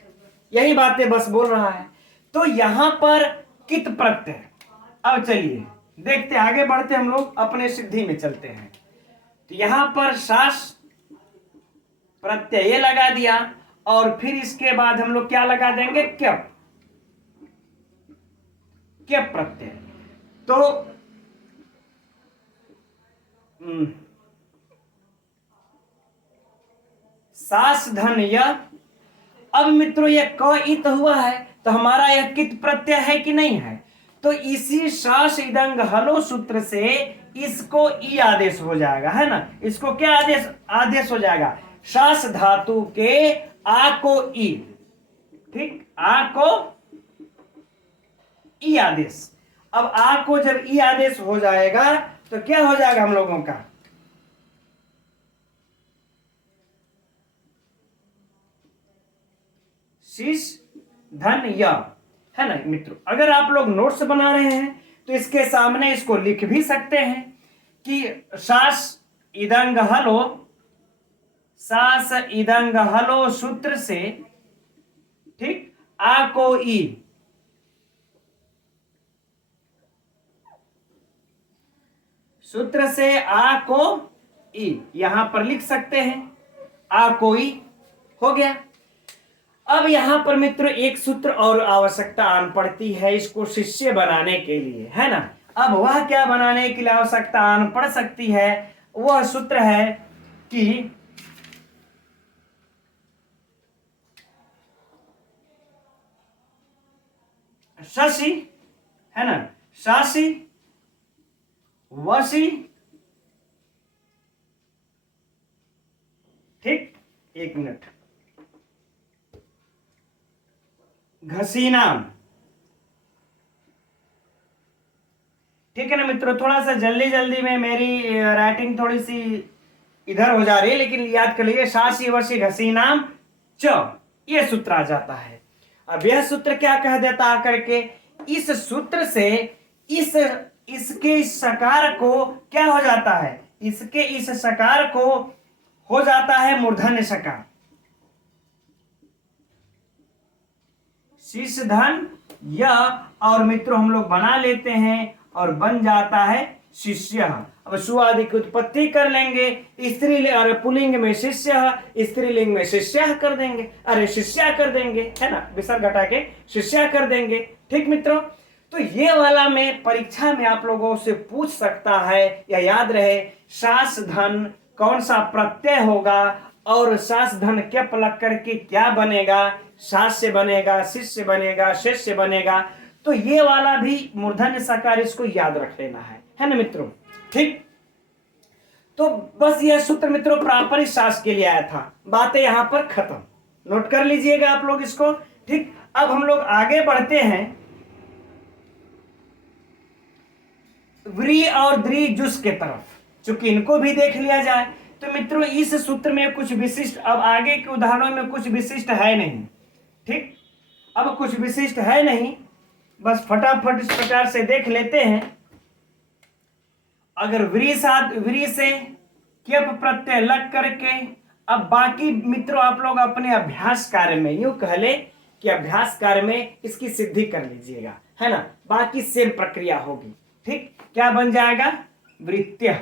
यही बातें बस बोल रहा है। तो यहां पर कित प्रत्यय। अब चलिए देखते आगे बढ़ते हम लोग अपने सिद्धि में चलते हैं। तो यहां पर शास प्रत्यय लगा दिया और फिर इसके बाद हम लोग क्या लगा देंगे, क्यप, क्यप प्रत्यय। तो सास धन यह। अब मित्रों यह क इत हुआ है तो हमारा यह कित प्रत्यय है कि नहीं है, तो इसी शास इदंग हलो सूत्र से इसको ई आदेश हो जाएगा, है ना। इसको क्या आदेश हो जाएगा, शास धातु के आ को ई। ठीक, आ को ई आदेश। अब आ को जब ई आदेश हो जाएगा तो क्या हो जाएगा हम लोगों का, शीश धन य, है ना मित्रों। अगर आप लोग नोट्स बना रहे हैं तो इसके सामने इसको लिख भी सकते हैं कि शास इदंग हलो, सास इदंग हलो सूत्र से, ठीक, आ को ई, सूत्र से आ को ई यहां पर लिख सकते हैं, आ को ई हो गया। अब यहां पर मित्रों एक सूत्र और आवश्यकता आन पड़ती है इसको शिष्य बनाने के लिए, है ना। अब वह क्या बनाने के लिए आवश्यकता आन पड़ सकती है, वह सूत्र है कि शशि, है ना, शासी वशी, ठीक, एक मिनट, घसीनाम, ठीक है ना मित्रों। थोड़ा सा जल्दी जल्दी में मेरी राइटिंग थोड़ी सी इधर हो जा रही है, लेकिन याद कर लीजिए, शासी वशी घसीनाम च, ये सूत्र आ जाता है। अब यह सूत्र क्या कह देता आकर के, इस सूत्र से इसके इस सकार को क्या हो जाता है, इसके इस सकार को हो जाता है मूर्धन्य सकार, शीर्ष धन या, और मित्रों हम लोग बना लेते हैं और बन जाता है शिष्य। अब सु आदि की उत्पत्ति कर लेंगे, स्त्रीलिंग, अरे पुल्लिंग में शिष्य, स्त्रीलिंग में शिष्य कर देंगे, अरे शिष्या कर देंगे, है ना, विसर्ग हटा के शिष्या कर देंगे। ठीक मित्रों, तो ये वाला में परीक्षा में आप लोगों से पूछ सकता है, या याद रहे, सास धन कौन सा प्रत्यय होगा और सास धन क्या पलट करके क्या बनेगा, सास से बनेगा, शिष्य बनेगा, शिष्य बनेगा। तो ये वाला भी मूर्धन्य सकार, इसको याद रख लेना है ना मित्रों। ठीक, तो बस यह सूत्र मित्रों प्रापरिक सास के लिए आया था, बातें यहां पर खत्म, नोट कर लीजिएगा आप लोग इसको। ठीक, अब हम लोग आगे बढ़ते हैं व्री और द्री जुस के तरफ, चूंकि इनको भी देख लिया जाए। तो मित्रों इस सूत्र में कुछ विशिष्ट, अब आगे के उदाहरणों में कुछ विशिष्ट है नहीं। ठीक, अब कुछ विशिष्ट है नहीं, बस फटाफट इस प्रकार से देख लेते हैं। अगर व्री से क्यप प्रत्यय लग करके, अब बाकी मित्रों आप लोग अपने अभ्यास कार्य में, यूं कह ले कि अभ्यास कार्य में इसकी सिद्धि कर लीजिएगा, है ना, बाकी सेम प्रक्रिया होगी। ठीक, क्या बन जाएगा, वृत्त्य।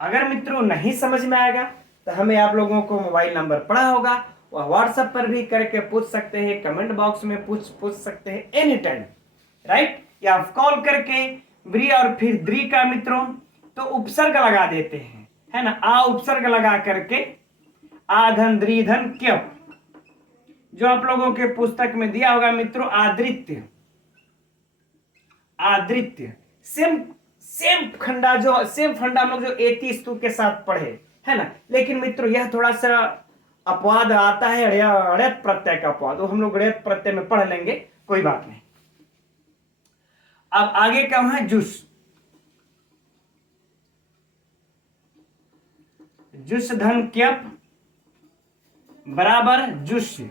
अगर मित्रों नहीं समझ में आएगा तो हमें आप लोगों को मोबाइल नंबर पड़ा होगा, वह व्हाट्सएप पर भी करके पूछ सकते हैं, कमेंट बॉक्स में पूछ सकते हैं एनी टाइम, राइट, या कॉल करके व्री और फिर द्री का मित्रों तो उपसर्ग लगा देते हैं, है ना, आ उपसर्ग लगा करके आधन द्री धन क्यप, जो आप लोगों के पुस्तक में दिया होगा मित्रों, आदृत्य, आदृत्य सेम खंडा, जो सेम फंडा हम लोग जो एति स्तु के साथ पढ़े, है ना। लेकिन मित्रों यह थोड़ा सा अपवाद आता है, अड़यत प्रत्यय का अपवाद, वो हम लोग अड़यत प्रत्यय में पढ़ लेंगे, कोई बात नहीं। अब आगे क्या है, जुस, जुस धन क्यप बराबर जुष्य,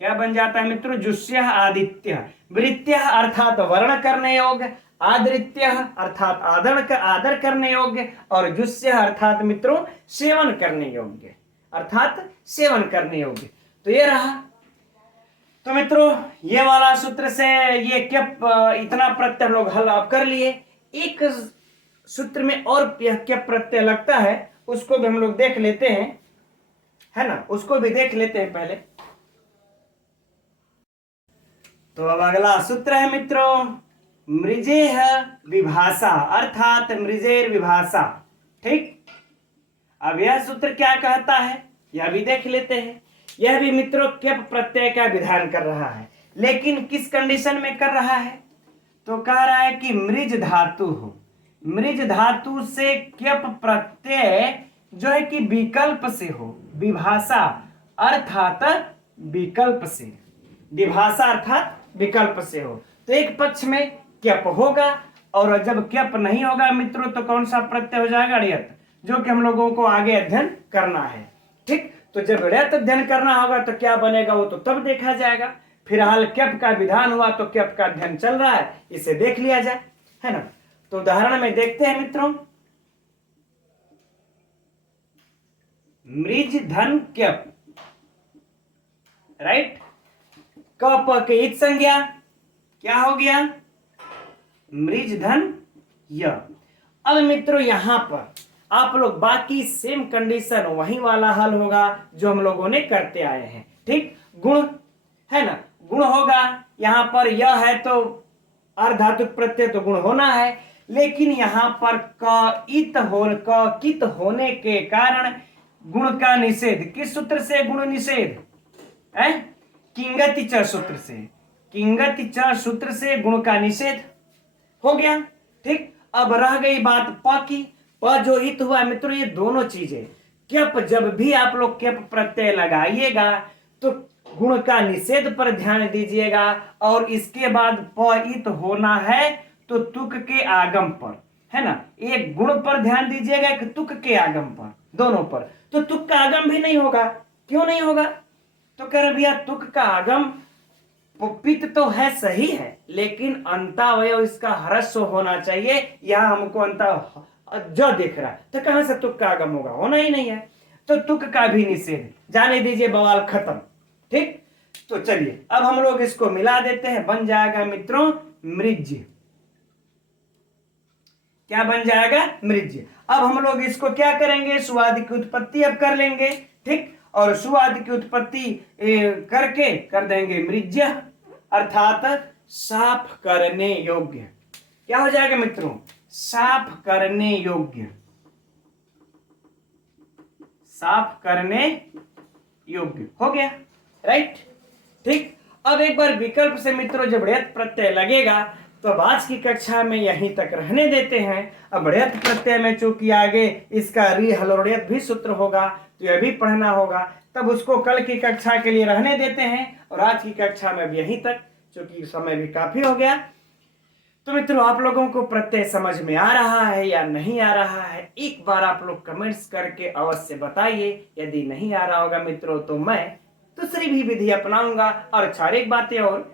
क्या बन जाता है मित्रों, जुष्य आदित्य, वृत्त्य अर्थात वर्ण करने योग्य, आदृत्य अर्थात आदर करने योग्य, और जुष्य अर्थात मित्रों सेवन करने योग्य, अर्थात सेवन करने योग्य। तो ये रहा। तो मित्रों ये वाला सूत्र से ये क्या इतना प्रत्यय लोग हल आप कर लिए। एक सूत्र में और क्या प्रत्यय लगता है उसको भी हम लोग देख लेते हैं, है ना, उसको भी देख लेते हैं पहले। तो अब अगला सूत्र है मित्रों मृजेह विभाषा, अर्थात मृजेर विभाषा। ठीक, अब यह सूत्र क्या कहता है यह भी देख लेते हैं। यह भी मित्रों क्यप प्रत्यय का विधान कर रहा है, लेकिन किस कंडीशन में कर रहा है, तो कह रहा है कि मृज धातु हो, मृज धातु से क्यप प्रत्यय जो है कि विकल्प से हो, विभाषा अर्थात विकल्प से, विभाषा अर्थात विकल्प से हो। तो एक पक्ष में क्यप होगा, और जब क्यप नहीं होगा मित्रों तो कौन सा प्रत्यय हो जाएगा, अड़यत, जो कि हम लोगों को आगे अध्ययन करना है। ठीक, तो जब अड़यत अध्ययन करना होगा तो क्या बनेगा वो तो तब देखा जाएगा। फिलहाल क्यप का विधान हुआ तो क्यप का अध्ययन चल रहा है, इसे देख लिया जाए, है ना। तो उदाहरण में देखते हैं मित्रों, मृज धन क्यप, राइट, कप के इत संज्ञा क्या हो गया, मृज धन य। अब मित्रों यहां पर आप लोग बाकी सेम कंडीशन वही वाला हल होगा जो हम लोगों ने करते आए हैं। ठीक, गुण है ना, गुण होगा, यहां पर यह है तो अर्धातुक प्रत्यय तो गुण होना है, लेकिन यहां पर क कित होने के कारण गुण का निषेध, किस सूत्र से गुण निषेध है? किंगति च सूत्र से, किंगति च सूत्र से गुण का निषेध हो गया। ठीक, अब रह गई बात प की। प जो इत हुआ मित्रों, ये दोनों चीजें क्यप, जब भी आप लोग क्यप प्रत्यय लगाइएगा तो गुण का निषेध पर ध्यान दीजिएगा, और इसके बाद प इत होना है तो तुक के आगम पर, है ना। एक गुण पर ध्यान दीजिएगा, एक तुक के आगम पर, दोनों पर। तो तुक का आगम भी नहीं होगा, क्यों नहीं होगा? तो कह रहे भैया तुक का आगम पित तो है, सही है, लेकिन अंतावय इसका ह्रस्व होना चाहिए। यहां हमको अंता जो दिख रहा, तो कहां से तुक का आगम होगा? होना ही नहीं है, तो तुक का भी निषेध, जाने दीजिए, बवाल खत्म। ठीक, तो चलिए अब हम लोग इसको मिला देते हैं, बन जाएगा मित्रों मृज्य। क्या बन जाएगा? मृज्य। अब हम लोग इसको क्या करेंगे? सुवादि की उत्पत्ति अब कर लेंगे। ठीक, और सुवादि की उत्पत्ति करके कर देंगे मृज्य, अर्थात साफ करने योग्य। क्या हो जाएगा मित्रों? साफ करने योग्य, साफ करने योग्य हो गया, राइट। ठीक, अब एक बार विकल्प से मित्रों जब ऋत प्रत्यय लगेगा तो अब आज की कक्षा में यहीं तक रहने देते हैं। अब ऋत प्रत्यय में चूंकि आगे इसका रि हलोड़ियत भी सूत्र होगा तो यह भी पढ़ना होगा, तब उसको कल की कक्षा के लिए रहने देते हैं, और आज की कक्षा में यहीं तक, चूंकि समय भी काफी हो गया। तो मित्रों आप लोगों को प्रत्यय समझ में आ रहा है या नहीं आ रहा है, एक बार आप लोग कमेंट्स करके अवश्य बताइए। यदि नहीं आ रहा होगा मित्रों तो मैं दूसरी भी विधि अपनाऊंगा। और अच्छा एक बात है और,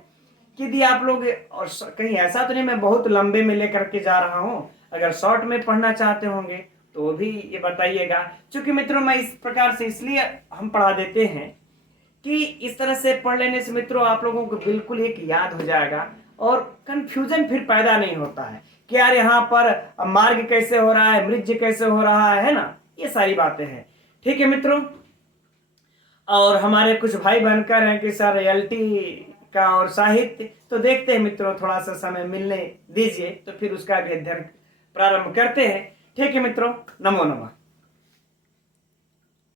यदि आप लोग, और कहीं ऐसा तो नहीं मैं बहुत लंबे में लेकर के जा रहा हूं, अगर शॉर्ट में पढ़ना चाहते होंगे तो भी ये बताइएगा। क्योंकि मित्रों मैं इस प्रकार से इसलिए हम पढ़ा देते हैं कि इस तरह से पढ़ लेने से मित्रों आप लोगों को बिल्कुल एक याद हो जाएगा, और कंफ्यूजन फिर पैदा नहीं होता है कि यार यहाँ पर मार्ग कैसे हो रहा है, मृज्य कैसे हो रहा है ना, ये सारी बातें हैं। ठीक है मित्रों, और हमारे कुछ भाई बनकर हैं कि सर एलटी का और साहित्य, तो देखते हैं मित्रों, थोड़ा सा समय मिलने दीजिए तो फिर उसका भी अध्ययन प्रारंभ करते हैं। ठीक है मित्रों, नमो नमः।